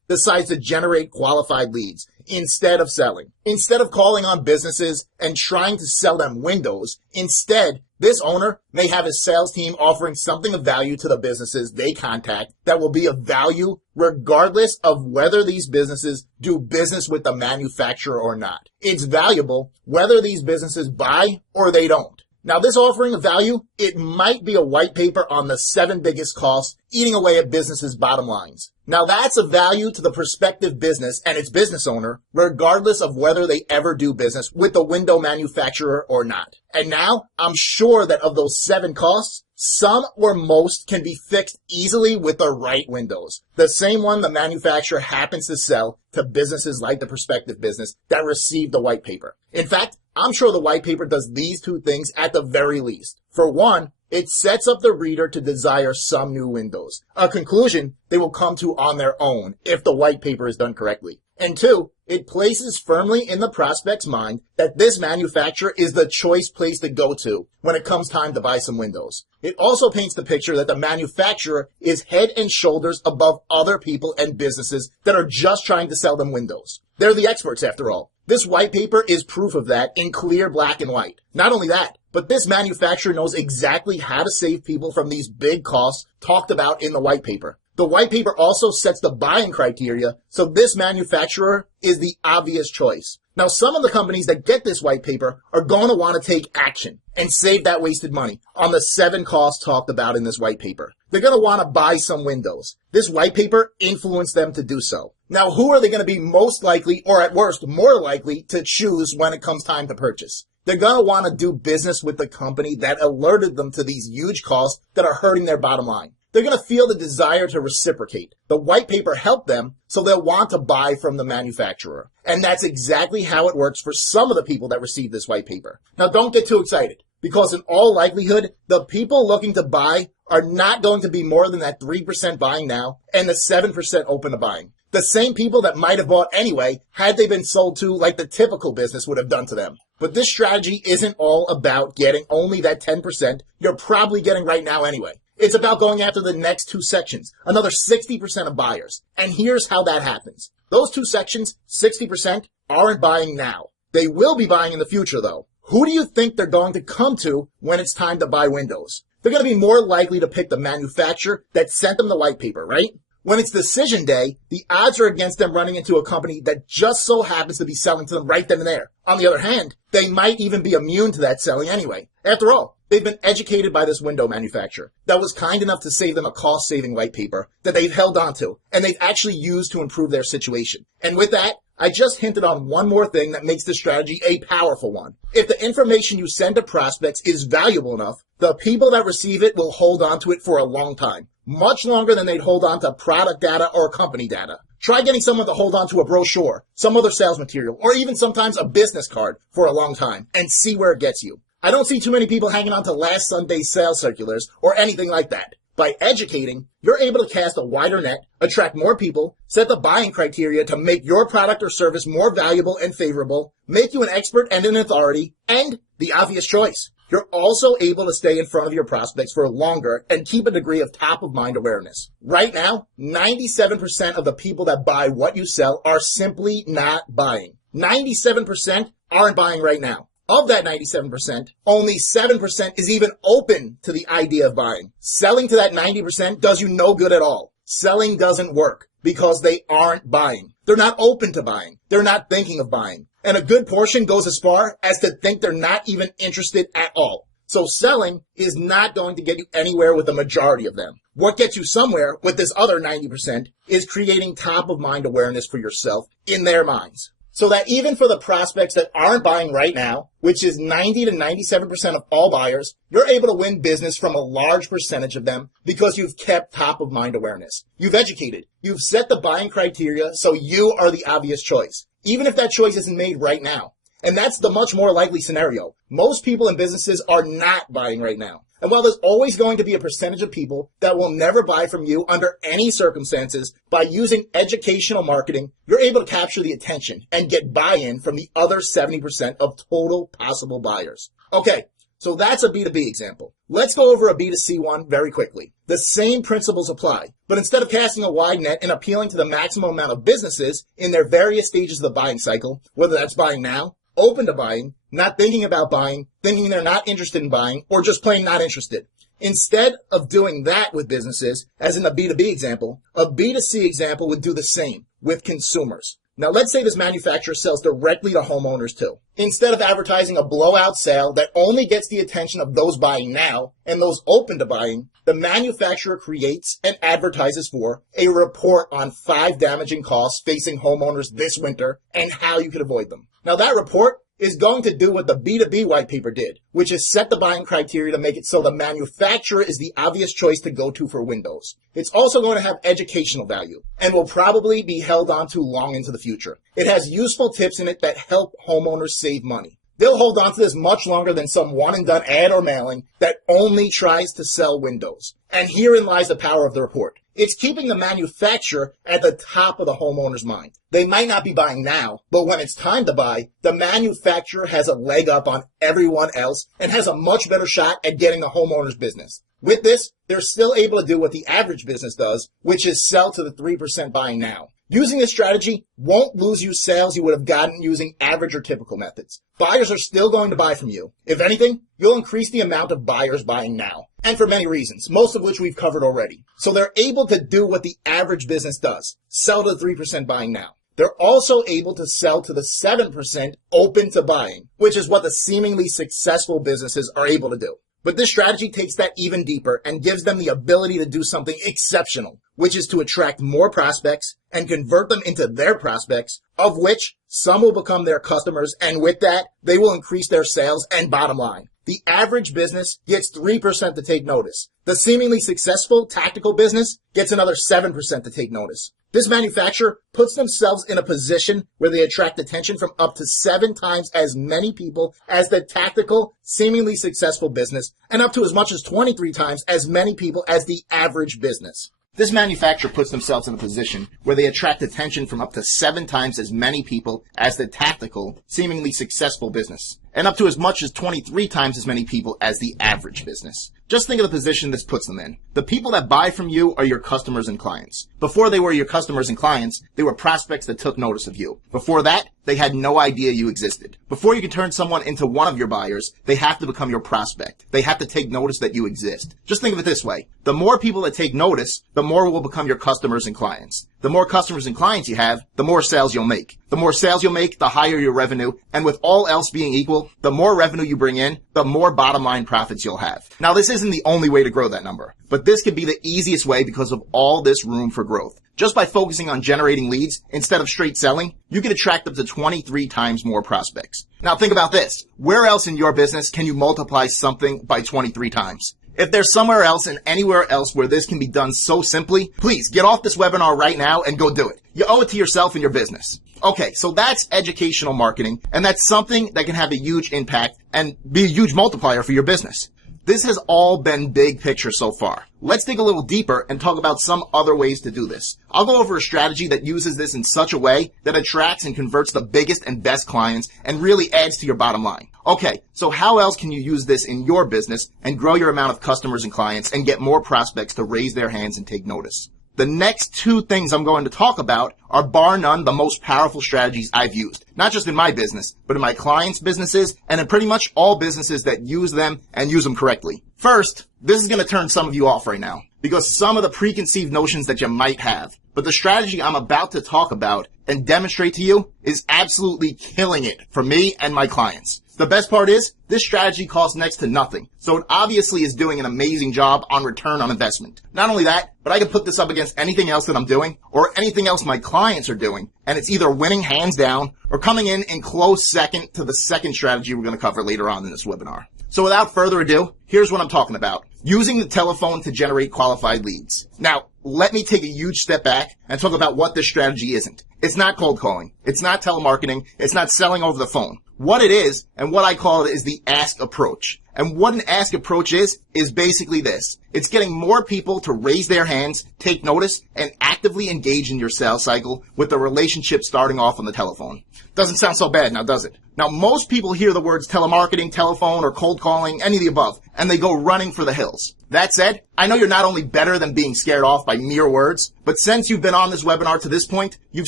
decides to generate qualified leads instead of selling. Instead of calling on businesses and trying to sell them windows, instead, this owner may have his sales team offering something of value to the businesses they contact that will be of value regardless of whether these businesses do business with the manufacturer or not. It's valuable whether these businesses buy or they don't. Now, this offering of value, it might be a white paper on the 7 biggest costs eating away at businesses' bottom lines. Now, that's a value to the prospective business and its business owner, regardless of whether they ever do business with the window manufacturer or not. And now, I'm sure that of those 7 costs, some or most can be fixed easily with the right windows. The same one the manufacturer happens to sell to businesses like the prospective business that received the white paper. In fact, I'm sure the white paper does these 2 things at the very least. For one, it sets up the reader to desire some new windows, a conclusion they will come to on their own if the white paper is done correctly. And 2, it places firmly in the prospect's mind that this manufacturer is the choice place to go to when it comes time to buy some windows. It also paints the picture that the manufacturer is head and shoulders above other people and businesses that are just trying to sell them windows. They're the experts after all. This white paper is proof of that in clear black and white. Not only that, but this manufacturer knows exactly how to save people from these big costs talked about in the white paper. The white paper also sets the buying criteria, so this manufacturer is the obvious choice. Now, some of the companies that get this white paper are going to want to take action and save that wasted money on the 7 costs talked about in this white paper. They're going to want to buy some windows. This white paper influenced them to do so. Now, who are they going to be most likely, or at worst, more likely to choose when it comes time to purchase? They're going to want to do business with the company that alerted them to these huge costs that are hurting their bottom line. They're going to feel the desire to reciprocate. The white paper helped them, so they'll want to buy from the manufacturer. And that's exactly how it works for some of the people that receive this white paper. Now, don't get too excited, because in all likelihood, the people looking to buy are not going to be more than that 3% buying now and the 7% open to buying. The same people that might have bought anyway had they been sold to like the typical business would have done to them. But this strategy isn't all about getting only that 10% you're probably getting right now anyway. It's about going after the next two sections, another 60% of buyers. And here's how that happens. Those two sections, 60%, aren't buying now. They will be buying in the future though. Who do you think they're going to come to when it's time to buy windows? They're going to be more likely to pick the manufacturer that sent them the white paper, right? When it's decision day, the odds are against them running into a company that just so happens to be selling to them right then and there. On the other hand, they might even be immune to that selling anyway. After all, they've been educated by this window manufacturer that was kind enough to save them a cost-saving white paper that they've held onto and they've actually used to improve their situation. And with that, I just hinted on one more thing that makes this strategy a powerful one. If the information you send to prospects is valuable enough, the people that receive it will hold on to it for a long time. Much longer than they'd hold on to product data or company data. Try getting someone to hold on to a brochure, some other sales material, or even sometimes a business card for a long time and see where it gets you. I don't see too many people hanging on to last Sunday's sales circulars or anything like that. By educating, you're able to cast a wider net, attract more people, set the buying criteria to make your product or service more valuable and favorable, make you an expert and an authority, and the obvious choice. You're also able to stay in front of your prospects for longer and keep a degree of top-of-mind awareness. Right now, 97% of the people that buy what you sell are simply not buying. 97% aren't buying right now. Of that 97%, only 7% is even open to the idea of buying. Selling to that 90% does you no good at all. Selling doesn't work because they aren't buying. They're not open to buying. They're not thinking of buying. And a good portion goes as far as to think they're not even interested at all. So selling is not going to get you anywhere with the majority of them. What gets you somewhere with this other 90% is creating top-of-mind awareness for yourself in their minds. So that even for the prospects that aren't buying right now, which is 90 to 97% of all buyers, you're able to win business from a large percentage of them because you've kept top-of-mind awareness. You've educated. You've set the buying criteria so you are the obvious choice, even if that choice isn't made right now. And that's the much more likely scenario. Most people and businesses are not buying right now. And while there's always going to be a percentage of people that will never buy from you under any circumstances, by using educational marketing, you're able to capture the attention and get buy-in from the other 70% of total possible buyers. Okay, so that's a B2B example. Let's go over a B2C one very quickly. The same principles apply, but instead of casting a wide net and appealing to the maximum amount of businesses in their various stages of the buying cycle, whether that's buying now, open to buying, not thinking about buying, thinking they're not interested in buying, or just plain not interested. Instead of doing that with businesses, as in the B2B example, a B2C example would do the same with consumers. Now let's say this manufacturer sells directly to homeowners too. Instead of advertising a blowout sale that only gets the attention of those buying now and those open to buying, the manufacturer creates and advertises for a report on 5 damaging costs facing homeowners this winter and how you could avoid them. Now that report is going to do what the B2B white paper did, which is set the buying criteria to make it so the manufacturer is the obvious choice to go to for windows. It's also going to have educational value and will probably be held on to long into the future. It has useful tips in it that help homeowners save money. They'll hold on to this much longer than some one-and-done ad or mailing that only tries to sell windows. And herein lies the power of the report. It's keeping the manufacturer at the top of the homeowner's mind. They might not be buying now, but when it's time to buy, the manufacturer has a leg up on everyone else and has a much better shot at getting the homeowner's business. With this, they're still able to do what the average business does, which is sell to the 3% buying now. Using this strategy won't lose you sales you would have gotten using average or typical methods. Buyers are still going to buy from you. If anything, you'll increase the amount of buyers buying now. And for many reasons, most of which we've covered already. So they're able to do what the average business does. Sell to the 3% buying now. They're also able to sell to the 7% open to buying, which is what the seemingly successful businesses are able to do. But this strategy takes that even deeper and gives them the ability to do something exceptional, which is to attract more prospects and convert them into their prospects, of which some will become their customers, and with that, they will increase their sales and bottom line. The average business gets 3% to take notice. The seemingly successful tactical business gets another 7% to take notice. This manufacturer puts themselves in a position where they attract attention from up to 7 times as many people as the tactical, seemingly successful business, and up to as much as 23 times as many people as the average business. This manufacturer puts themselves in a position where they attract attention from up to 7 times as many people as the tactical, seemingly successful business, and up to as much as 23 times as many people as the average business. Just think of the position this puts them in. The people that buy from you are your customers and clients. Before they were your customers and clients, they were prospects that took notice of you. Before that, they had no idea you existed. Before you can turn someone into one of your buyers, they have to become your prospect. They have to take notice that you exist. Just think of it this way. The more people that take notice, the more will become your customers and clients. The more customers and clients you have, the more sales you'll make. The more sales you'll make, the higher your revenue, and with all else being equal, the more revenue you bring in, the more bottom line profits you'll have. Now, this isn't the only way to grow that number, but this could be the easiest way because of all this room for growth. Just by focusing on generating leads instead of straight selling, you can attract up to 23 times more prospects. Now think about this. Where else in your business can you multiply something by 23 times? If there's somewhere else and anywhere else where this can be done so simply, please get off this webinar right now and go do it. You owe it to yourself and your business. Okay, so that's educational marketing, and that's something that can have a huge impact and be a huge multiplier for your business. This has all been big picture so far. Let's dig a little deeper and talk about some other ways to do this. I'll go over a strategy that uses this in such a way that attracts and converts the biggest and best clients and really adds to your bottom line. Okay, so how else can you use this in your business and grow your amount of customers and clients and get more prospects to raise their hands and take notice? The next 2 things I'm going to talk about are bar none the most powerful strategies I've used, not just in my business, but in my clients' businesses and in pretty much all businesses that use them and use them correctly. First, this is going to turn some of you off right now because some of the preconceived notions that you might have. But the strategy I'm about to talk about and demonstrate to you is absolutely killing it for me and my clients. The best part is, this strategy costs next to nothing, so it obviously is doing an amazing job on return on investment. Not only that, but I can put this up against anything else that I'm doing, or anything else my clients are doing, and it's either winning hands down, or coming in close second to the second strategy we're going to cover later on in this webinar. So without further ado, here's what I'm talking about. Using the telephone to generate qualified leads. Now, let me take a huge step back and talk about what this strategy isn't. It's not cold calling. It's not telemarketing. It's not selling over the phone. What it is, and what I call it, is the ask approach. And what an ask approach is basically this. It's getting more people to raise their hands, take notice, and actively engage in your sales cycle with the relationship starting off on the telephone. Doesn't sound so bad now, does it? Now, most people hear the words telemarketing, telephone, or cold calling, any of the above, and they go running for the hills. That said, I know you're not only better than being scared off by mere words, but since you've been on this webinar to this point, you've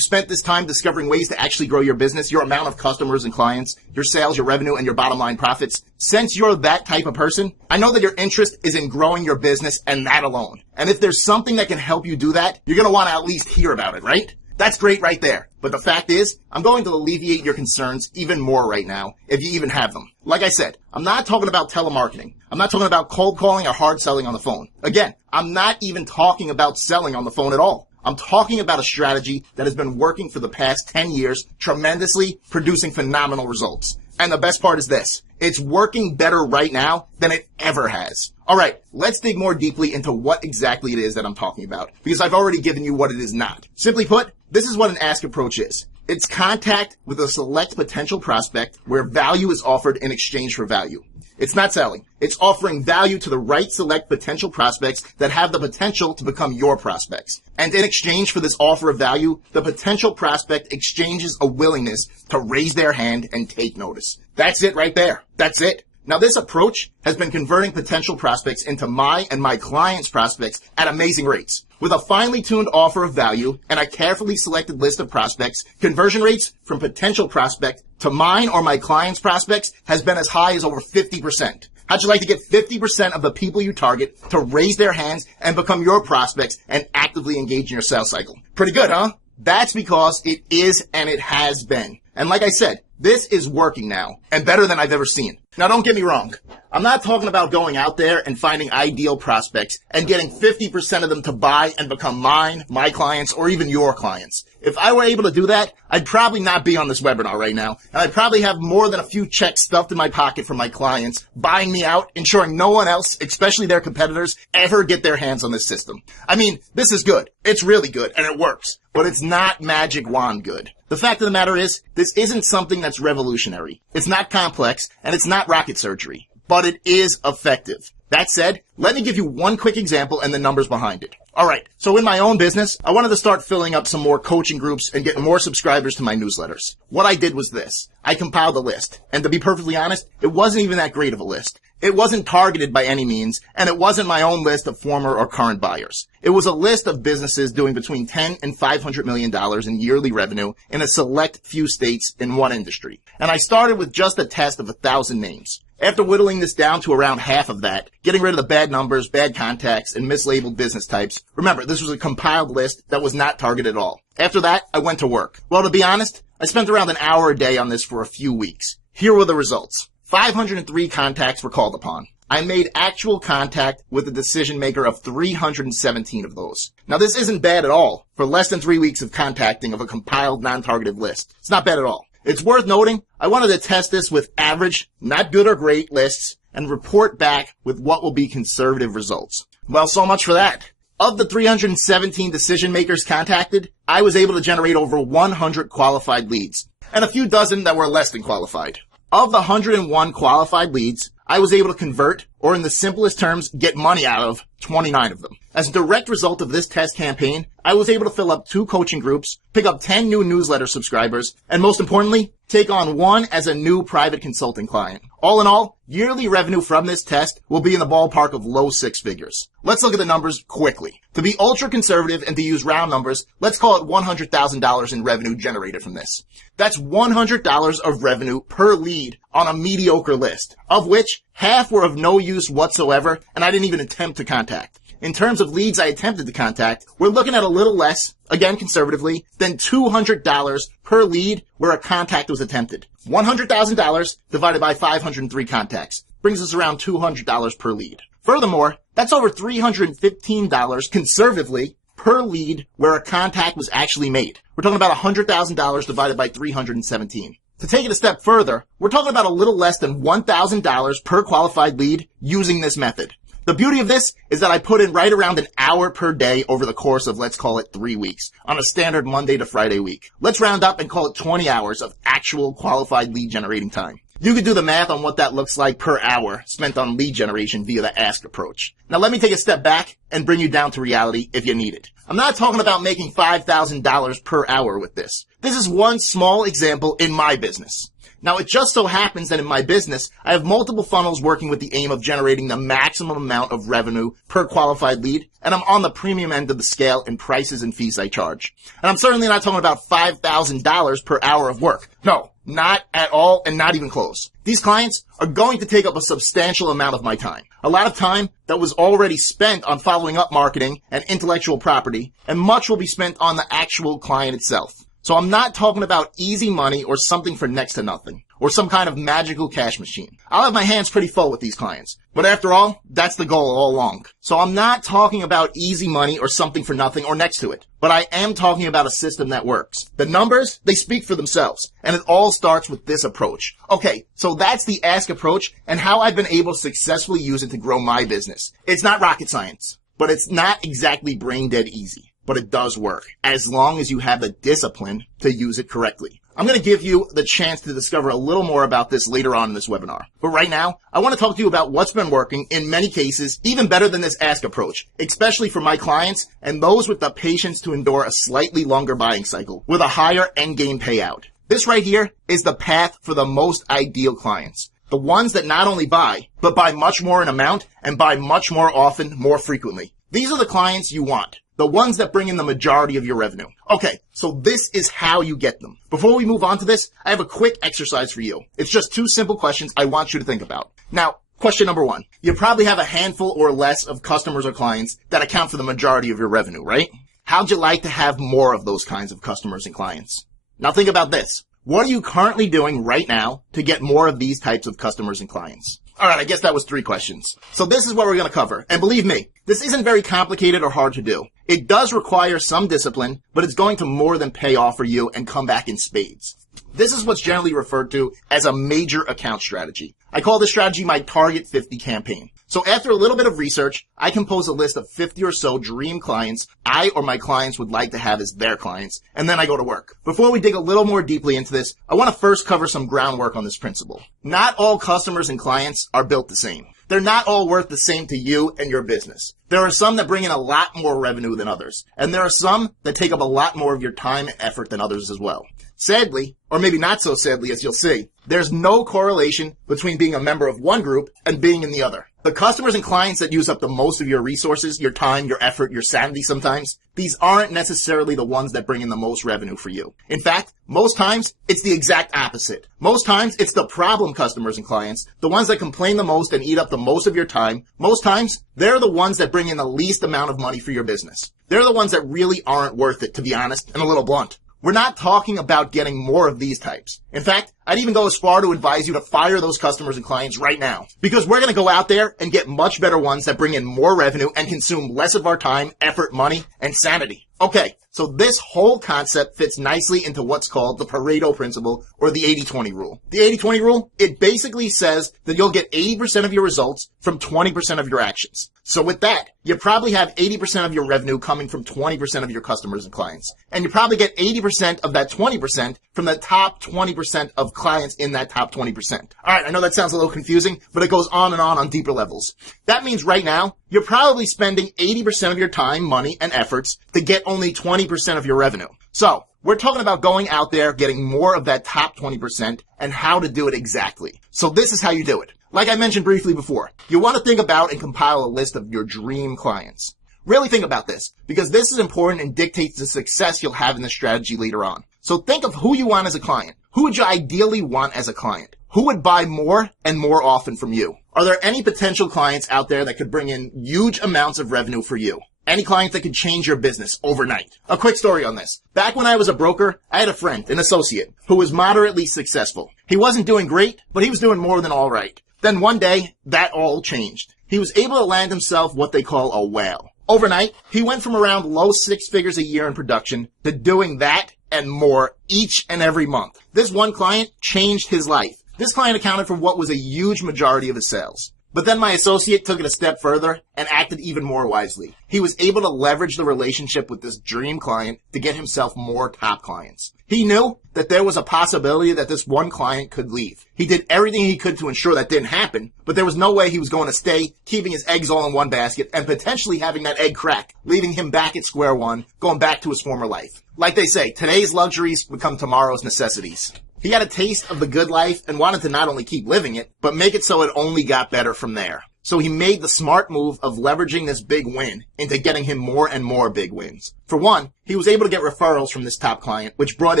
spent this time discovering ways to actually grow your business, your amount of customers and clients, your sales, your revenue, and your bottom line profits. Since you're that type of person, I know that your interest is in growing your business and that alone. And if there's something that can help you do that, you're going to want to at least hear about it, right? That's great right there. But the fact is, I'm going to alleviate your concerns even more right now, if you even have them. Like I said, I'm not talking about telemarketing. I'm not talking about cold calling or hard selling on the phone. Again, I'm not even talking about selling on the phone at all. I'm talking about a strategy that has been working for the past 10 years, tremendously, producing phenomenal results. And the best part is this. It's working better right now than it ever has. All right, let's dig more deeply into what exactly it is that I'm talking about, because I've already given you what it is not. Simply put, this is what an ask approach is. It's contact with a select potential prospect where value is offered in exchange for value. It's not selling. It's offering value to the right select potential prospects that have the potential to become your prospects. And in exchange for this offer of value, the potential prospect exchanges a willingness to raise their hand and take notice. That's it right there. That's it. Now, this approach has been converting potential prospects into my and my clients' prospects at amazing rates. With a finely tuned offer of value and a carefully selected list of prospects, conversion rates from potential prospect to mine or my clients' prospects has been as high as over 50%. How'd you like to get 50% of the people you target to raise their hands and become your prospects and actively engage in your sales cycle? Pretty good, huh? That's because it is and it has been. And like I said, This is working now, and better than I've ever seen. Now don't get me wrong. I'm not talking about going out there and finding ideal prospects and getting 50% of them to buy and become mine, my clients, or even your clients. If I were able to do that, I'd probably not be on this webinar right now, and I'd probably have more than a few checks stuffed in my pocket from my clients, buying me out, ensuring no one else, especially their competitors, ever get their hands on this system. I mean, this is good. It's really good, and it works. But it's not magic wand good. The fact of the matter is, this isn't something that's revolutionary. It's not complex, and it's not rocket surgery. But it is effective. That said, let me give you one quick example and the numbers behind it. Alright, so in my own business, I wanted to start filling up some more coaching groups and getting more subscribers to my newsletters. What I did was this. I compiled a list. And to be perfectly honest, it wasn't even that great of a list. It wasn't targeted by any means, and it wasn't my own list of former or current buyers. It was a list of businesses doing between $10 and $500 million in yearly revenue in a select few states in one industry. And I started with just a test of 1,000 names. After whittling this down to around half of that, getting rid of the bad numbers, bad contacts, and mislabeled business types, remember, this was a compiled list that was not targeted at all. After that, I went to work. Well, to be honest, I spent around an hour a day on this for a few weeks. Here were the results. 503 contacts were called upon. I made actual contact with the decision maker of 317 of those. Now, this isn't bad at all for less than 3 weeks of contacting of a compiled non-targeted list. It's not bad at all. It's worth noting, I wanted to test this with average, not good or great lists and report back with what will be conservative results. Well, so much for that. Of the 317 decision makers contacted, I was able to generate over 100 qualified leads and a few dozen that were less than qualified. Of the 101 qualified leads, I was able to convert, or in the simplest terms, get money out of 29 of them. As a direct result of this test campaign, I was able to fill up 2 coaching groups, pick up 10 new newsletter subscribers, and most importantly, take on 1 as a new private consulting client. All in all, yearly revenue from this test will be in the ballpark of low 6 figures. Let's look at the numbers quickly. To be ultra conservative and to use round numbers, let's call it $100,000 in revenue generated from this. That's $100 of revenue per lead on a mediocre list, of which half were of no use whatsoever, and I didn't even attempt to contact. In terms of leads I attempted to contact, we're looking at a little less, again conservatively, than $200 per lead where a contact was attempted. $100,000 divided by 503 contacts brings us around $200 per lead. Furthermore, that's over $315 conservatively per lead where a contact was actually made. We're talking about $100,000 divided by 317. To take it a step further, we're talking about a little less than $1,000 per qualified lead using this method. The beauty of this is that I put in right around an hour per day over the course of, let's call it 3 weeks, on a standard Monday to Friday week. Let's round up and call it 20 hours of actual qualified lead generating time. You could do the math on what that looks like per hour spent on lead generation via the ask approach. Now let me take a step back and bring you down to reality if you need it. I'm not talking about making $5,000 per hour with this. This is one small example in my business. Now, it just so happens that in my business, I have multiple funnels working with the aim of generating the maximum amount of revenue per qualified lead, and I'm on the premium end of the scale in prices and fees I charge. And I'm certainly not talking about $5,000 per hour of work. No, not at all, and not even close. These clients are going to take up a substantial amount of my time. A lot of time that was already spent on following up marketing and intellectual property, and much will be spent on the actual client itself. So I'm not talking about easy money or something for next to nothing, or some kind of magical cash machine. I'll have my hands pretty full with these clients. But after all, that's the goal all along. So I'm not talking about easy money or something for nothing or next to it. But I am talking about a system that works. The numbers, they speak for themselves. And it all starts with this approach. Okay, so that's the ask approach and how I've been able to successfully use it to grow my business. It's not rocket science, but it's not exactly brain dead easy. But it does work, as long as you have the discipline to use it correctly. I'm going to give you the chance to discover a little more about this later on in this webinar. But right now, I want to talk to you about what's been working, in many cases, even better than this ask approach, especially for my clients and those with the patience to endure a slightly longer buying cycle with a higher endgame payout. This right here is the path for the most ideal clients. The ones that not only buy, but buy much more in amount and buy much more often, more frequently. These are the clients you want. The ones that bring in the majority of your revenue. Okay, so this is how you get them. Before we move on to this, I have a quick exercise for you. It's just 2 simple questions I want you to think about. Now, question number 1. You probably have a handful or less of customers or clients that account for the majority of your revenue, right? How'd you like to have more of those kinds of customers and clients? Now think about this. What are you currently doing right now to get more of these types of customers and clients? All right, I guess that was 3 questions. So this is what we're going to cover. And believe me, this isn't very complicated or hard to do. It does require some discipline, but it's going to more than pay off for you and come back in spades. This is what's generally referred to as a major account strategy. I call this strategy my Target 50 campaign. So after a little bit of research, I compose a list of 50 or so dream clients I or my clients would like to have as their clients, and then I go to work. Before we dig a little more deeply into this, I want to first cover some groundwork on this principle. Not all customers and clients are built the same. They're not all worth the same to you and your business. There are some that bring in a lot more revenue than others, and there are some that take up a lot more of your time and effort than others as well. Sadly, or maybe not so sadly as you'll see, there's no correlation between being a member of one group and being in the other. The customers and clients that use up the most of your resources, your time, your effort, your sanity sometimes, these aren't necessarily the ones that bring in the most revenue for you. In fact, most times, it's the exact opposite. Most times, it's the problem customers and clients, the ones that complain the most and eat up the most of your time. Most times, they're the ones that bring in the least amount of money for your business. They're the ones that really aren't worth it, to be honest, and a little blunt. We're not talking about getting more of these types. In fact, I'd even go as far to advise you to fire those customers and clients right now. Because we're going to go out there and get much better ones that bring in more revenue and consume less of our time, effort, money, and sanity. Okay, so this whole concept fits nicely into what's called the Pareto principle or the 80-20 rule. The 80-20 rule, it basically says that you'll get 80% of your results from 20% of your actions. So with that, you probably have 80% of your revenue coming from 20% of your customers and clients. And you probably get 80% of that 20% from the top 20% of clients in that top 20%. All right, I know that sounds a little confusing, but it goes on and on deeper levels. That means right now, you're probably spending 80% of your time, money, and efforts to get only 20% of your revenue. So, we're talking about going out there, getting more of that top 20% and how to do it exactly. So this is how you do it. Like I mentioned briefly before, you want to think about and compile a list of your dream clients. Really think about this, because this is important and dictates the success you'll have in the strategy later on. So think of who you want as a client. Who would you ideally want as a client? Who would buy more and more often from you? Are there any potential clients out there that could bring in huge amounts of revenue for you? Any client that could change your business overnight? A quick story on this. Back when I was a broker, I had a friend, an associate, who was moderately successful. He wasn't doing great, but he was doing more than all right. Then one day, that all changed. He was able to land himself what they call a whale. Overnight, he went from around low 6 figures a year in production to doing that and more each and every month. This one client changed his life. This client accounted for what was a huge majority of his sales. But then my associate took it a step further and acted even more wisely. He was able to leverage the relationship with this dream client to get himself more top clients. He knew that there was a possibility that this one client could leave. He did everything he could to ensure that didn't happen, but there was no way he was going to stay, keeping his eggs all in one basket and potentially having that egg crack, leaving him back at square one, going back to his former life. Like they say, today's luxuries become tomorrow's necessities. He had a taste of the good life and wanted to not only keep living it, but make it so it only got better from there. So he made the smart move of leveraging this big win into getting him more and more big wins. For one, he was able to get referrals from this top client, which brought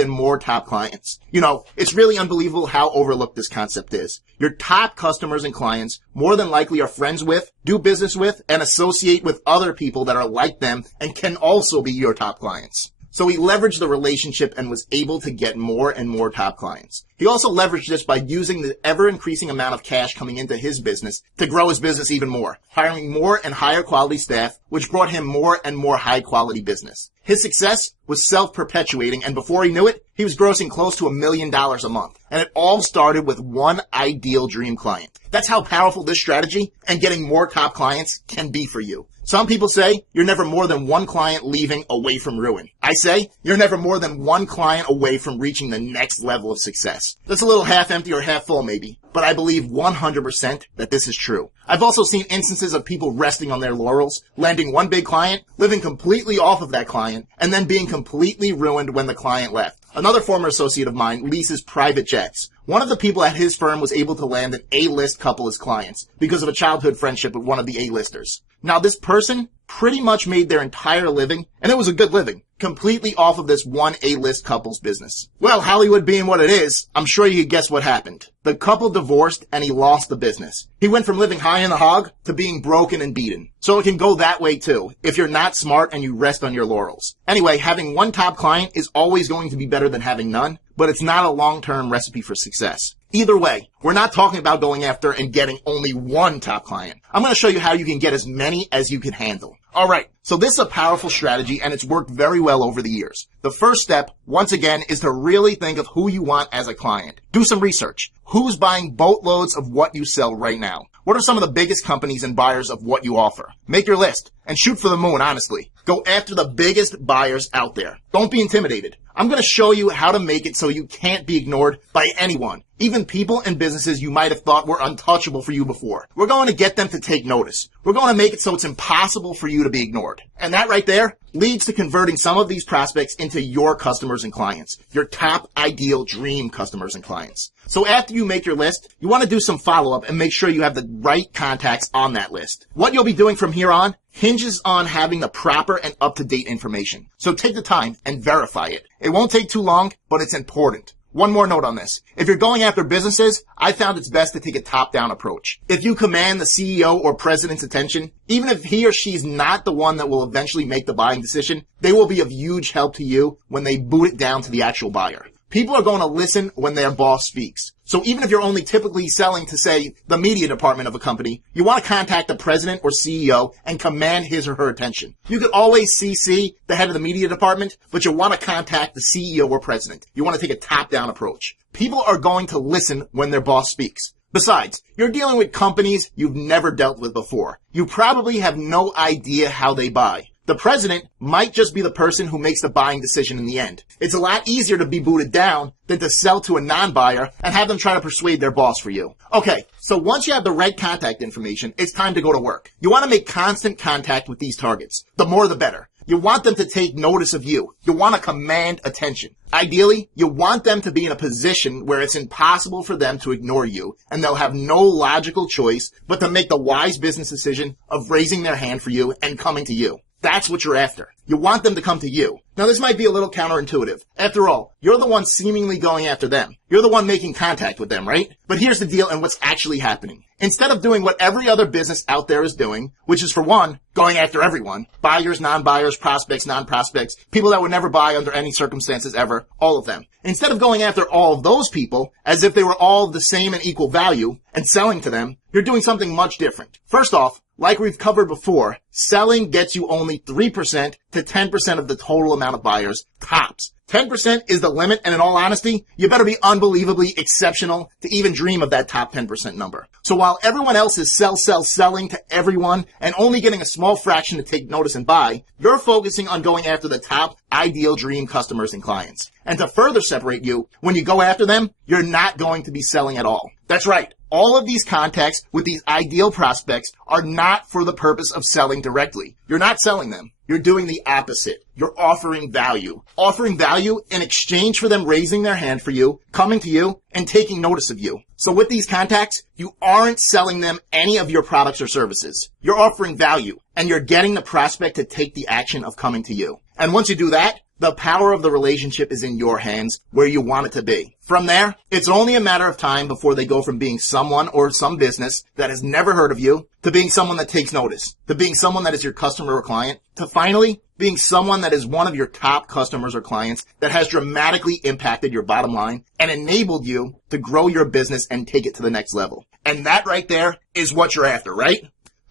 in more top clients. You know, it's really unbelievable how overlooked this concept is. Your top customers and clients more than likely are friends with, do business with, and associate with other people that are like them and can also be your top clients. So he leveraged the relationship and was able to get more and more top clients. He also leveraged this by using the ever-increasing amount of cash coming into his business to grow his business even more, hiring more and higher quality staff, which brought him more and more high quality business. His success was self-perpetuating, and before he knew it, he was grossing close to $1 million a month. And it all started with one ideal dream client. That's how powerful this strategy and getting more top clients can be for you. Some people say you're never more than one client leaving away from ruin. I say you're never more than one client away from reaching the next level of success. That's a little half empty or half full maybe, but I believe 100% that this is true. I've also seen instances of people resting on their laurels, landing one big client, living completely off of that client, and then being completely ruined when the client left. Another former associate of mine leases private jets. One of the people at his firm was able to land an A-list couple as clients because of a childhood friendship with one of the A-listers. Now this person pretty much made their entire living, and it was a good living, completely off of this one A-list couple's business. Well, Hollywood being what it is, I'm sure you could guess what happened. The couple divorced and he lost the business. He went from living high in the hog to being broken and beaten. So it can go that way too, if you're not smart and you rest on your laurels. Anyway, having one top client is always going to be better than having none, but it's not a long-term recipe for success. Either way, we're not talking about going after and getting only one top client. I'm going to show you how you can get as many as you can handle. All right, so this is a powerful strategy and it's worked very well over the years. The first step, once again, is to really think of who you want as a client. Do some research. Who's buying boatloads of what you sell right now? What are some of the biggest companies and buyers of what you offer? Make your list and shoot for the moon, honestly. Go after the biggest buyers out there. Don't be intimidated. I'm going to show you how to make it so you can't be ignored by anyone, even people and businesses you might have thought were untouchable for you before. We're going to get them to take notice. We're going to make it so it's impossible for you to be ignored. And that right there leads to converting some of these prospects into your customers and clients, your top ideal dream customers and clients. So after you make your list, you want to do some follow-up and make sure you have the right contacts on that list. What you'll be doing from here on hinges on having the proper and up-to-date information. So take the time and verify it. It won't take too long, but it's important. One more note on this. If you're going after businesses, I found it's best to take a top-down approach. If you command the CEO or president's attention, even if he or she's not the one that will eventually make the buying decision, they will be of huge help to you when they boot it down to the actual buyer. People are going to listen when their boss speaks. So even if you're only typically selling to, say, the media department of a company, you want to contact the president or CEO and command his or her attention. You could always CC the head of the media department, but you want to contact the CEO or president. You want to take a top-down approach. People are going to listen when their boss speaks. Besides, you're dealing with companies you've never dealt with before. You probably have no idea how they buy. The president might just be the person who makes the buying decision in the end. It's a lot easier to be booted down than to sell to a non-buyer and have them try to persuade their boss for you. Okay, so once you have the right contact information, it's time to go to work. You want to make constant contact with these targets. The more the better. You want them to take notice of you. You want to command attention. Ideally, you want them to be in a position where it's impossible for them to ignore you, and they'll have no logical choice but to make the wise business decision of raising their hand for you and coming to you. That's what you're after. You want them to come to you. Now, this might be a little counterintuitive. After all, you're the one seemingly going after them. You're the one making contact with them, right? But here's the deal and what's actually happening. Instead of doing what every other business out there is doing, which is, for one, going after everyone, buyers, non-buyers, prospects, non-prospects, people that would never buy under any circumstances ever, all of them. Instead of going after all of those people as if they were all the same and equal value and selling to them, you're doing something much different. First off, like we've covered before, selling gets you only 3% to 10% of the total amount of buyers, tops. 10% is the limit, and in all honesty, you better be unbelievably exceptional to even dream of that top 10% number. So while everyone else is selling to everyone and only getting a small fraction to take notice and buy, you're focusing on going after the top ideal dream customers and clients. And to further separate you, when you go after them, you're not going to be selling at all. That's right. All of these contacts with these ideal prospects are not for the purpose of selling directly. You're not selling them. You're doing the opposite. You're offering value. Offering value in exchange for them raising their hand for you, coming to you, and taking notice of you. So with these contacts, you aren't selling them any of your products or services. You're offering value, and you're getting the prospect to take the action of coming to you. And once you do that, the power of the relationship is in your hands, where you want it to be. From there, it's only a matter of time before they go from being someone or some business that has never heard of you to being someone that takes notice, to being someone that is your customer or client, to finally being someone that is one of your top customers or clients that has dramatically impacted your bottom line and enabled you to grow your business and take it to the next level. And that right there is what you're after, right?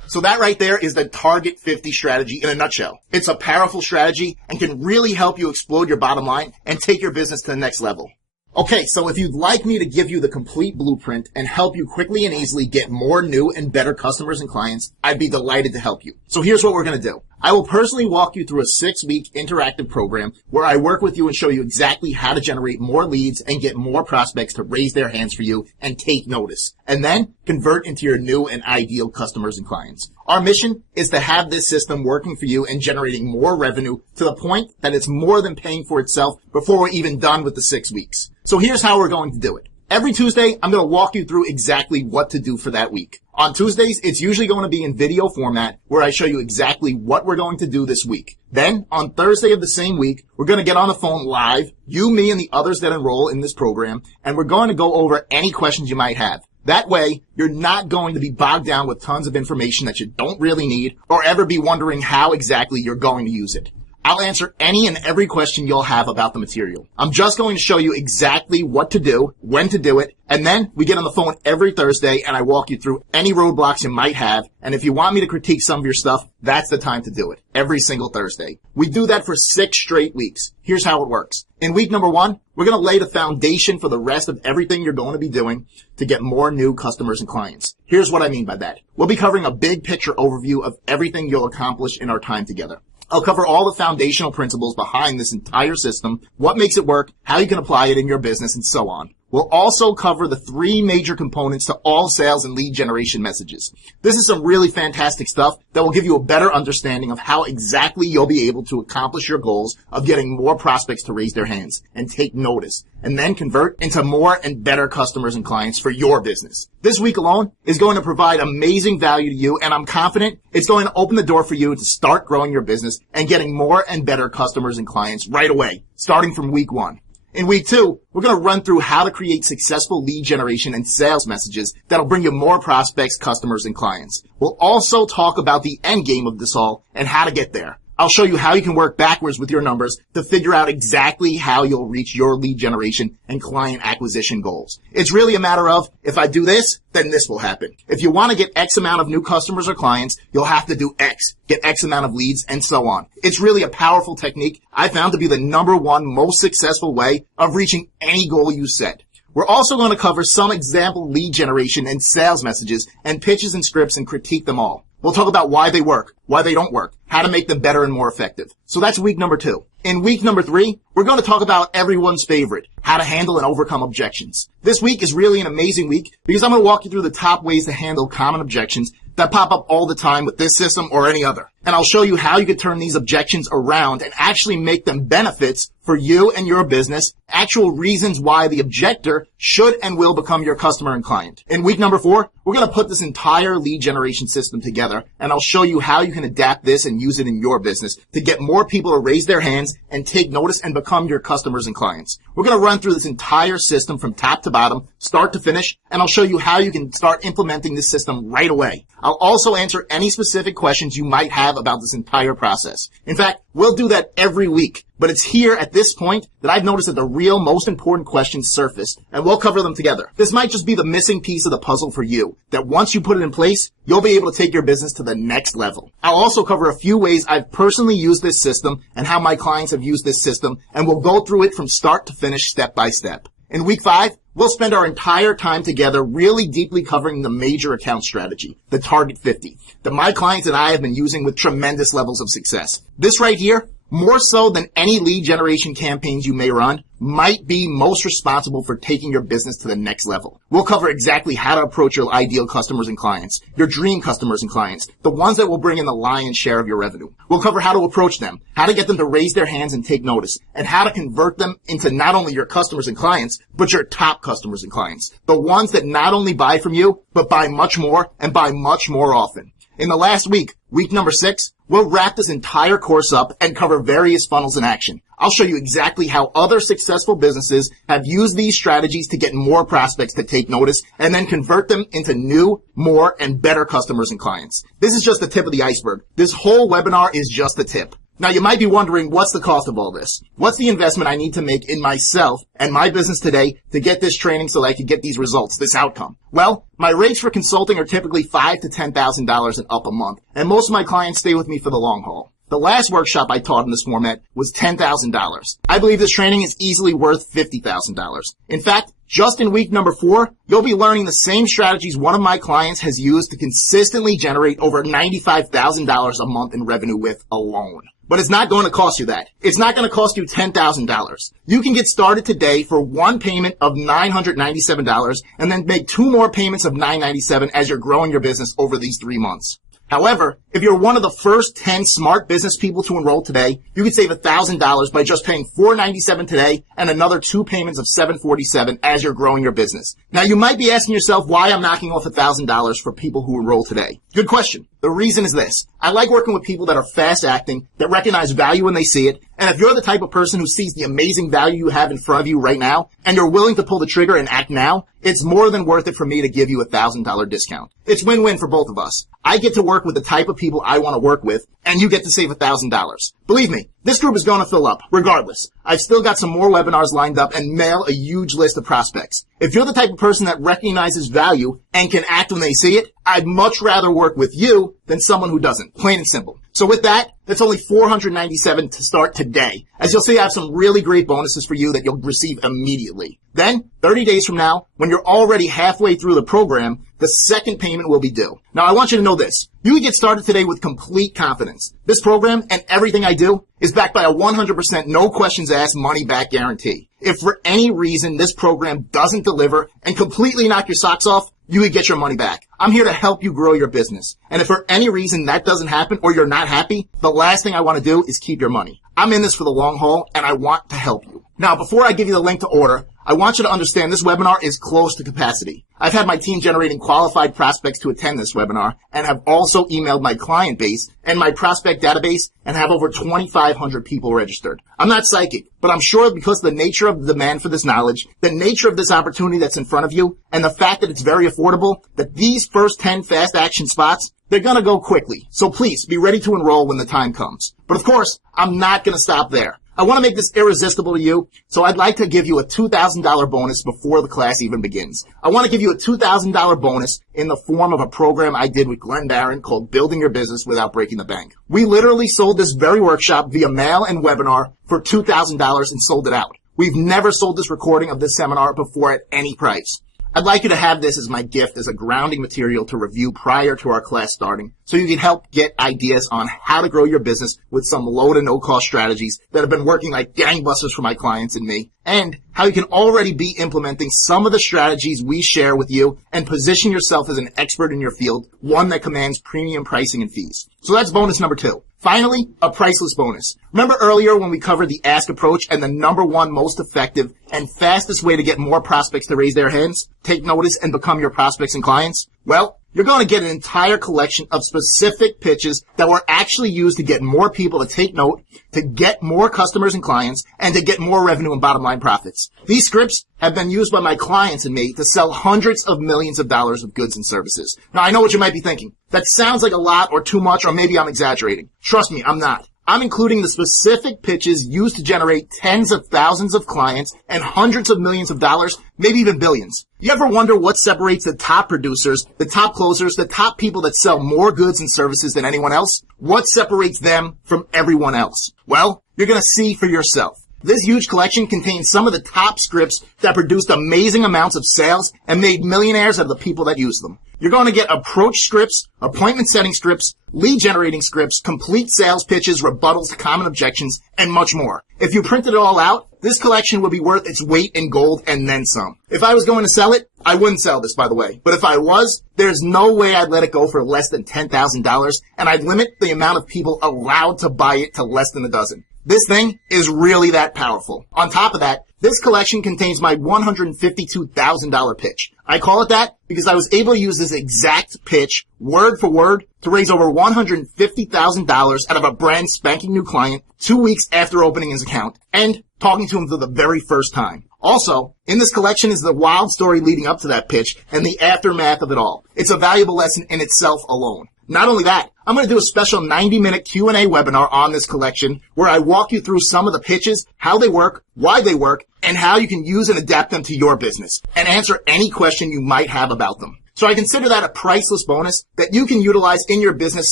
So that right there is the Target 50 strategy in a nutshell. It's a powerful strategy and can really help you explode your bottom line and take your business to the next level. Okay, so if you'd like me to give you the complete blueprint and help you quickly and easily get more new and better customers and clients, I'd be delighted to help you. So here's what we're going to do. I will personally walk you through a 6-week interactive program where I work with you and show you exactly how to generate more leads and get more prospects to raise their hands for you and take notice, and then convert into your new and ideal customers and clients. Our mission is to have this system working for you and generating more revenue to the point that it's more than paying for itself before we're even done with the 6 weeks. So here's how we're going to do it. Every Tuesday, I'm going to walk you through exactly what to do for that week. On Tuesdays, it's usually going to be in video format where I show you exactly what we're going to do this week. Then, on Thursday of the same week, we're going to get on the phone live, you, me, and the others that enroll in this program, and we're going to go over any questions you might have. That way, you're not going to be bogged down with tons of information that you don't really need or ever be wondering how exactly you're going to use it. I'll answer any and every question you'll have about the material. I'm just going to show you exactly what to do, when to do it, and then we get on the phone every Thursday and I walk you through any roadblocks you might have. And if you want me to critique some of your stuff, that's the time to do it. Every single Thursday. We do that for 6 straight weeks. Here's how it works. In week number 1, we're going to lay the foundation for the rest of everything you're going to be doing to get more new customers and clients. Here's what I mean by that. We'll be covering a big picture overview of everything you'll accomplish in our time together. I'll cover all the foundational principles behind this entire system, what makes it work, how you can apply it in your business, and so on. We'll also cover the 3 major components to all sales and lead generation messages. This is some really fantastic stuff that will give you a better understanding of how exactly you'll be able to accomplish your goals of getting more prospects to raise their hands and take notice, and then convert into more and better customers and clients for your business. This week alone is going to provide amazing value to you, and I'm confident it's going to open the door for you to start growing your business and getting more and better customers and clients right away, starting from week 1. In week 2, we're going to run through how to create successful lead generation and sales messages that'll bring you more prospects, customers, and clients. We'll also talk about the end game of this all and how to get there. I'll show you how you can work backwards with your numbers to figure out exactly how you'll reach your lead generation and client acquisition goals. It's really a matter of, if I do this, then this will happen. If you want to get X amount of new customers or clients, you'll have to do X, get X amount of leads, and so on. It's really a powerful technique I found to be the number 1 most successful way of reaching any goal you set. We're also going to cover some example lead generation and sales messages and pitches and scripts and critique them all. We'll talk about why they work, why they don't work, how to make them better and more effective. So that's week number 2. In week number 3, we're going to talk about everyone's favorite, how to handle and overcome objections. This week is really an amazing week because I'm going to walk you through the top ways to handle common objections that pop up all the time with this system or any other. And I'll show you how you can turn these objections around and actually make them benefits for you and your business, actual reasons why the objector should and will become your customer and client. In week number 4, we're going to put this entire lead generation system together, and I'll show you how you can adapt this and use it in your business to get more people to raise their hands and take notice and become your customers and clients. We're going to run through this entire system from top to bottom, start to finish, and I'll show you how you can start implementing this system right away. I'll also answer any specific questions you might have about this entire process. In fact, we'll do that every week, but it's here at this point that I've noticed that the real most important questions surface, and we'll cover them together. This might just be the missing piece of the puzzle for you, that once you put it in place, you'll be able to take your business to the next level. I'll also cover a few ways I've personally used this system and how my clients have used this system, and we'll go through it from start to finish step by step. In week 5, we'll spend our entire time together really deeply covering the major account strategy, the Target 50, that my clients and I have been using with tremendous levels of success. This right here, more so than any lead generation campaigns you may run, might be most responsible for taking your business to the next level. We'll cover exactly how to approach your ideal customers and clients, your dream customers and clients, the ones that will bring in the lion's share of your revenue. We'll cover how to approach them, how to get them to raise their hands and take notice, and how to convert them into not only your customers and clients, but your top customers and clients. The ones that not only buy from you, but buy much more and buy much more often. In the last week, week number 6, we'll wrap this entire course up and cover various funnels in action. I'll show you exactly how other successful businesses have used these strategies to get more prospects to take notice and then convert them into new, more, and better customers and clients. This is just the tip of the iceberg. This whole webinar is just the tip. Now, you might be wondering, what's the cost of all this? What's the investment I need to make in myself and my business today to get this training so that I can get these results, this outcome? Well, my rates for consulting are typically $5,000 to $10,000 and up a month, and most of my clients stay with me for the long haul. The last workshop I taught in this format was $10,000. I believe this training is easily worth $50,000. In fact, just in week number 4, you'll be learning the same strategies one of my clients has used to consistently generate over $95,000 a month in revenue with alone. But it's not going to cost you that. It's not going to cost you $10,000. You can get started today for one payment of $997 and then make 2 more payments of $997 as you're growing your business over these 3 months. However, if you're one of the first 10 smart business people to enroll today, you can save $1,000 by just paying $497 today and another 2 payments of $747 as you're growing your business. Now, you might be asking yourself why I'm knocking off $1,000 for people who enroll today. Good question. The reason is this. I like working with people that are fast acting, that recognize value when they see it, And if you're the type of person who sees the amazing value you have in front of you right now, and you're willing to pull the trigger and act now, it's more than worth it for me to give you a $1,000 discount. It's win-win for both of us. I get to work with the type of people I want to work with, and you get to save $1,000. Believe me, this group is going to fill up, regardless. I've still got some more webinars lined up and mail a huge list of prospects. If you're the type of person that recognizes value and can act when they see it, I'd much rather work with you than someone who doesn't. Plain and simple. So with that, that's only $497 to start today. As you'll see, I have some really great bonuses for you that you'll receive immediately. Then, 30 days from now, when you're already halfway through the program, the second payment will be due. Now, I want you to know this. You can get started today with complete confidence. This program and everything I do is backed by a 100% no questions asked money back guarantee. If for any reason this program doesn't deliver and completely knock your socks off, you would get your money back. I'm here to help you grow your business. And if for any reason that doesn't happen or you're not happy, the last thing I want to do is keep your money. I'm in this for the long haul and I want to help you. Now, before I give you the link to order, I want you to understand this webinar is close to capacity. I've had my team generating qualified prospects to attend this webinar and have also emailed my client base and my prospect database and have over 2,500 people registered. I'm not psychic, but I'm sure because of the nature of the demand for this knowledge, the nature of this opportunity that's in front of you, and the fact that it's very affordable, that these first 10 fast action spots, they're going to go quickly. So please be ready to enroll when the time comes. But of course, I'm not going to stop there. I want to make this irresistible to you, so I'd like to give you a $2,000 bonus before the class even begins. I want to give you a $2,000 bonus in the form of a program I did with Glenn Barron called Building Your Business Without Breaking the Bank. We literally sold this very workshop via mail and webinar for $2,000 and sold it out. We've never sold this recording of this seminar before at any price. I'd like you to have this as my gift as a grounding material to review prior to our class starting so you can help get ideas on how to grow your business with some low to no cost strategies that have been working like gangbusters for my clients and me, and how you can already be implementing some of the strategies we share with you and position yourself as an expert in your field, one that commands premium pricing and fees. So that's bonus number 2. Finally, a priceless bonus. Remember earlier when we covered the ask approach and the number one most effective and fastest way to get more prospects to raise their hands, take notice, and become your prospects and clients? Well, you're going to get an entire collection of specific pitches that were actually used to get more people to take note, to get more customers and clients, and to get more revenue and bottom line profits. These scripts have been used by my clients and me to sell hundreds of millions of dollars of goods and services. Now, I know what you might be thinking. That sounds like a lot or too much, or maybe I'm exaggerating. Trust me, I'm not. I'm including the specific pitches used to generate tens of thousands of clients and hundreds of millions of dollars, maybe even billions. You ever wonder what separates the top producers, the top closers, the top people that sell more goods and services than anyone else? What separates them from everyone else? Well, you're going to see for yourself. This huge collection contains some of the top scripts that produced amazing amounts of sales and made millionaires out of the people that use them. You're going to get approach scripts, appointment setting scripts, lead generating scripts, complete sales pitches, rebuttals to common objections, and much more. If you printed it all out, this collection would be worth its weight in gold and then some. If I was going to sell it, I wouldn't sell this, by the way. But if I was, there's no way I'd let it go for less than $10,000, and I'd limit the amount of people allowed to buy it to less than a dozen. This thing is really that powerful. On top of that, this collection contains my $152,000 pitch. I call it that because I was able to use this exact pitch, word for word, to raise over $150,000 out of a brand spanking new client 2 weeks after opening his account and talking to him for the very first time. Also, in this collection is the wild story leading up to that pitch and the aftermath of it all. It's a valuable lesson in itself alone. Not only that, I'm going to do a special 90-minute Q&A webinar on this collection where I walk you through some of the pitches, how they work, why they work, and how you can use and adapt them to your business and answer any question you might have about them. So I consider that a priceless bonus that you can utilize in your business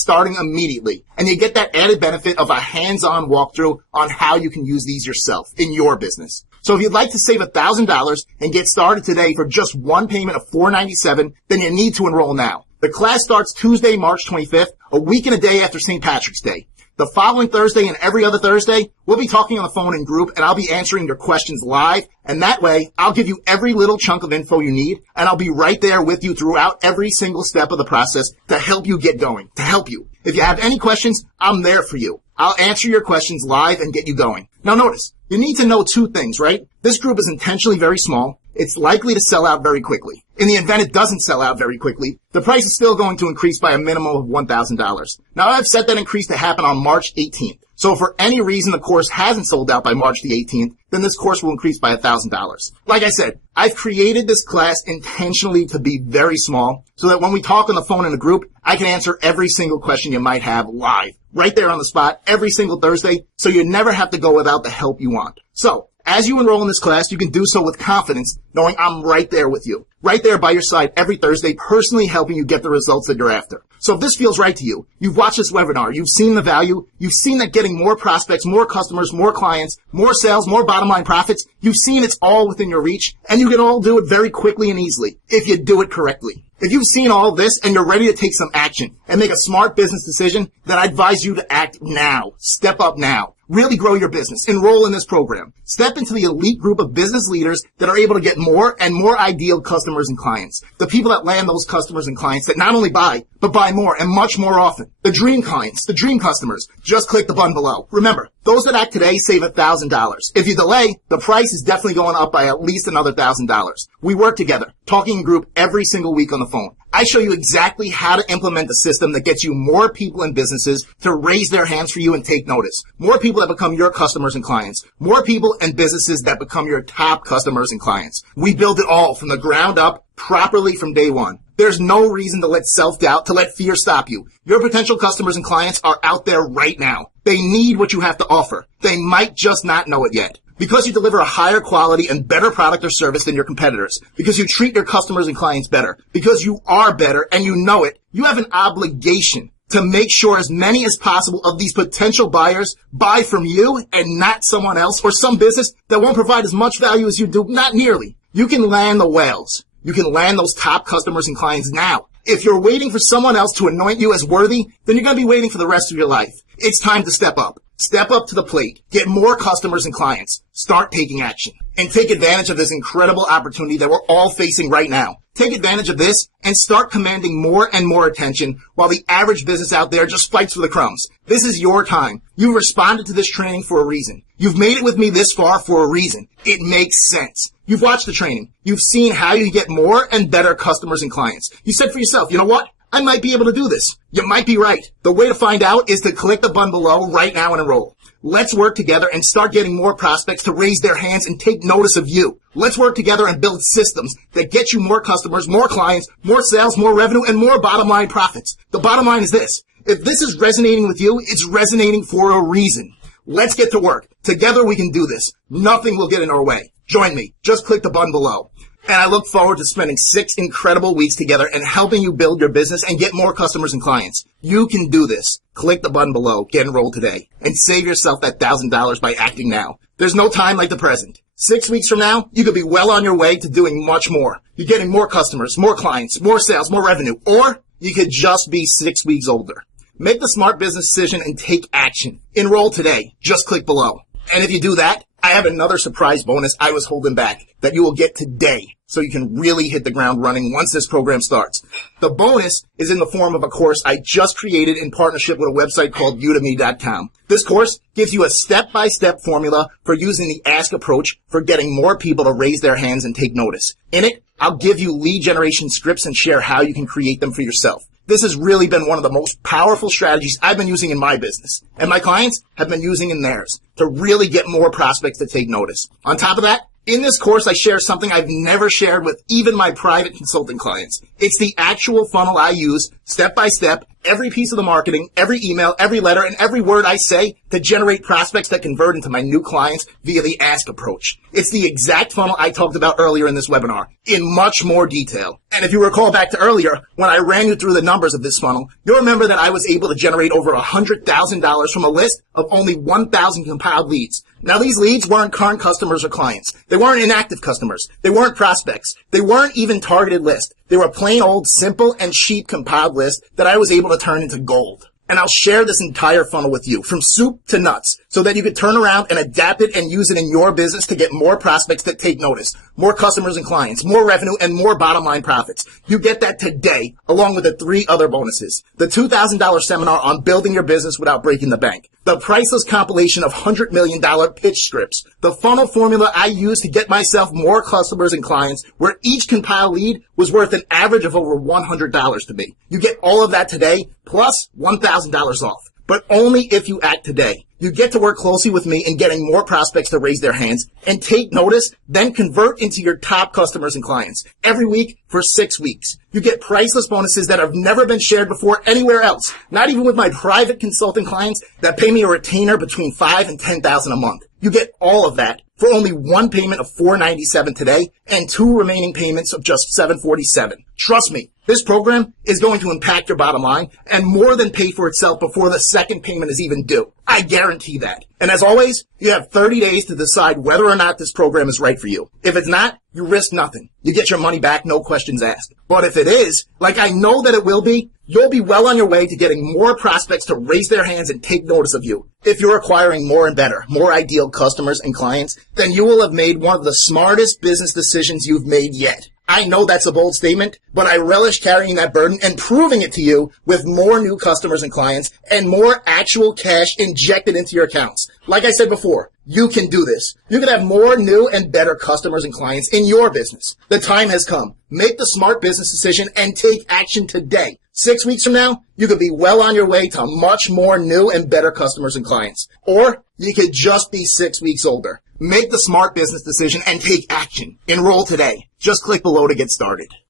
starting immediately. And you get that added benefit of a hands-on walkthrough on how you can use these yourself in your business. So if you'd like to save $1,000 and get started today for just one payment of $497, then you need to enroll now. The class starts Tuesday, March 25th, a week and a day after St. Patrick's Day. The following Thursday and every other Thursday, we'll be talking on the phone in group, and I'll be answering your questions live. And that way, I'll give you every little chunk of info you need, and I'll be right there with you throughout every single step of the process to help you get going, to help you. If you have any questions, I'm there for you. I'll answer your questions live and get you going. Now notice, you need to know two things, right? This group is intentionally very small. it's likely to sell out very quickly. In the event it doesn't sell out very quickly, the price is still going to increase by a minimum of $1,000. Now, I've set that increase to happen on March 18th. So if for any reason the course hasn't sold out by March the 18th, then this course will increase by $1,000. Like I said, I've created this class intentionally to be very small so that when we talk on the phone in a group, I can answer every single question you might have live, right there on the spot, every single Thursday, so you never have to go without the help you want. So, as you enroll in this class, you can do so with confidence, knowing I'm right there with you, right there by your side every Thursday, personally helping you get the results that you're after. So if this feels right to you, you've watched this webinar, you've seen the value, you've seen that getting more prospects, more customers, more clients, more sales, more bottom line profits, you've seen it's all within your reach, and you can all do it very quickly and easily if you do it correctly. If you've seen all this and you're ready to take some action and make a smart business decision, then I advise you to act now. Step up now. Really grow your business. Enroll in this program. Step into the elite group of business leaders that are able to get more and more ideal customers and clients. The people that land those customers and clients that not only buy, but buy more and much more often. The dream clients, the dream customers. Just click the button below. Remember, those that act today save $1,000. If you delay, the price is definitely going up by at least another $1,000. We work together, talking in group every single week on the phone. I show you exactly how to implement the system that gets you more people and businesses to raise their hands for you and take notice. More people that become your customers and clients. More people and businesses that become your top customers and clients. We build it all from the ground up, properly from day one. There's no reason to let self-doubt, to let fear stop you. Your potential customers and clients are out there right now. They need what you have to offer. They might just not know it yet. Because you deliver a higher quality and better product or service than your competitors, because you treat your customers and clients better, because you are better and you know it, you have an obligation to make sure as many as possible of these potential buyers buy from you and not someone else or some business that won't provide as much value as you do. Not nearly. You can land the whales. You can land those top customers and clients now. If you're waiting for someone else to anoint you as worthy, then you're going to be waiting for the rest of your life. It's time to step up. Step up to the plate. Get more customers and clients. Start taking action. And take advantage of this incredible opportunity that we're all facing right now. Take advantage of this and start commanding more and more attention while the average business out there just fights for the crumbs. This is your time. You responded to this training for a reason. You've made it with me this far for a reason. It makes sense. You've watched the training. You've seen how you get more and better customers and clients. You said for yourself, you know what? I might be able to do this. You might be right. The way to find out is to click the button below right now and enroll. Let's work together and start getting more prospects to raise their hands and take notice of you. Let's work together and build systems that get you more customers, more clients, more sales, more revenue, and more bottom line profits. The bottom line is this. If this is resonating with you, it's resonating for a reason. Let's get to work. Together we can do this. Nothing will get in our way. Join me. Just click the button below. And I look forward to spending 6 incredible weeks together and helping you build your business and get more customers and clients. You can do this. Click the button below, get enrolled today, and save yourself that $1,000 by acting now. There's no time like the present. 6 weeks from now, you could be well on your way to doing much more. You're getting more customers, more clients, more sales, more revenue, or you could just be 6 weeks older. Make the smart business decision and take action. Enroll today. Just click below. And if you do that, I have another surprise bonus I was holding back that you will get today so you can really hit the ground running once this program starts. The bonus is in the form of a course I just created in partnership with a website called Udemy.com. This course gives you a step-by-step formula for using the Ask approach for getting more people to raise their hands and take notice. In it, I'll give you lead generation scripts and share how you can create them for yourself. This has really been one of the most powerful strategies I've been using in my business, and my clients have been using in theirs to really get more prospects to take notice. On top of that, in this course, I share something I've never shared with even my private consulting clients. It's the actual funnel I use, step by step, every piece of the marketing, every email, every letter, and every word I say to generate prospects that convert into my new clients via the Ask approach. It's the exact funnel I talked about earlier in this webinar, in much more detail. And if you recall back to earlier, when I ran you through the numbers of this funnel, you'll remember that I was able to generate over $100,000 from a list of only 1,000 compiled leads. Now, these leads weren't current customers or clients. They weren't inactive customers. They weren't prospects. They weren't even targeted lists. They were plain old, simple, and cheap compiled lists that I was able to turn into gold. And I'll share this entire funnel with you, from soup to nuts, so that you can turn around and adapt it and use it in your business to get more prospects that take notice, more customers and clients, more revenue, and more bottom line profits. You get that today, along with the 3 other bonuses. The $2,000 seminar on building your business without breaking the bank. the priceless compilation of $100 million pitch scripts, the funnel formula I use to get myself more customers and clients, where each compiled lead was worth an average of over $100 to me. You get all of that today, plus $1,000 off. But only if you act today. You get to work closely with me in getting more prospects to raise their hands and take notice, then convert into your top customers and clients every week for 6 weeks. You get priceless bonuses that have never been shared before anywhere else, not even with my private consulting clients that pay me a retainer between $5,000 and $10,000 a month. You get all of that for only one payment of $497 today and 2 remaining payments of just $747. Trust me, this program is going to impact your bottom line and more than pay for itself before the second payment is even due. I guarantee that. And as always, you have 30 days to decide whether or not this program is right for you. If it's not, you risk nothing. You get your money back, no questions asked. But if it is, like I know that it will be, you'll be well on your way to getting more prospects to raise their hands and take notice of you. If you're acquiring more and better, more ideal customers and clients, then you will have made one of the smartest business decisions you've made yet. I know that's a bold statement, but I relish carrying that burden and proving it to you with more new customers and clients and more actual cash injected into your accounts. Like I said before, you can do this. You can have more new and better customers and clients in your business. The time has come. Make the smart business decision and take action today. 6 weeks from now, you could be well on your way to much more new and better customers and clients. Or you could just be 6 weeks older. Make the smart business decision and take action. Enroll today. Just click below to get started.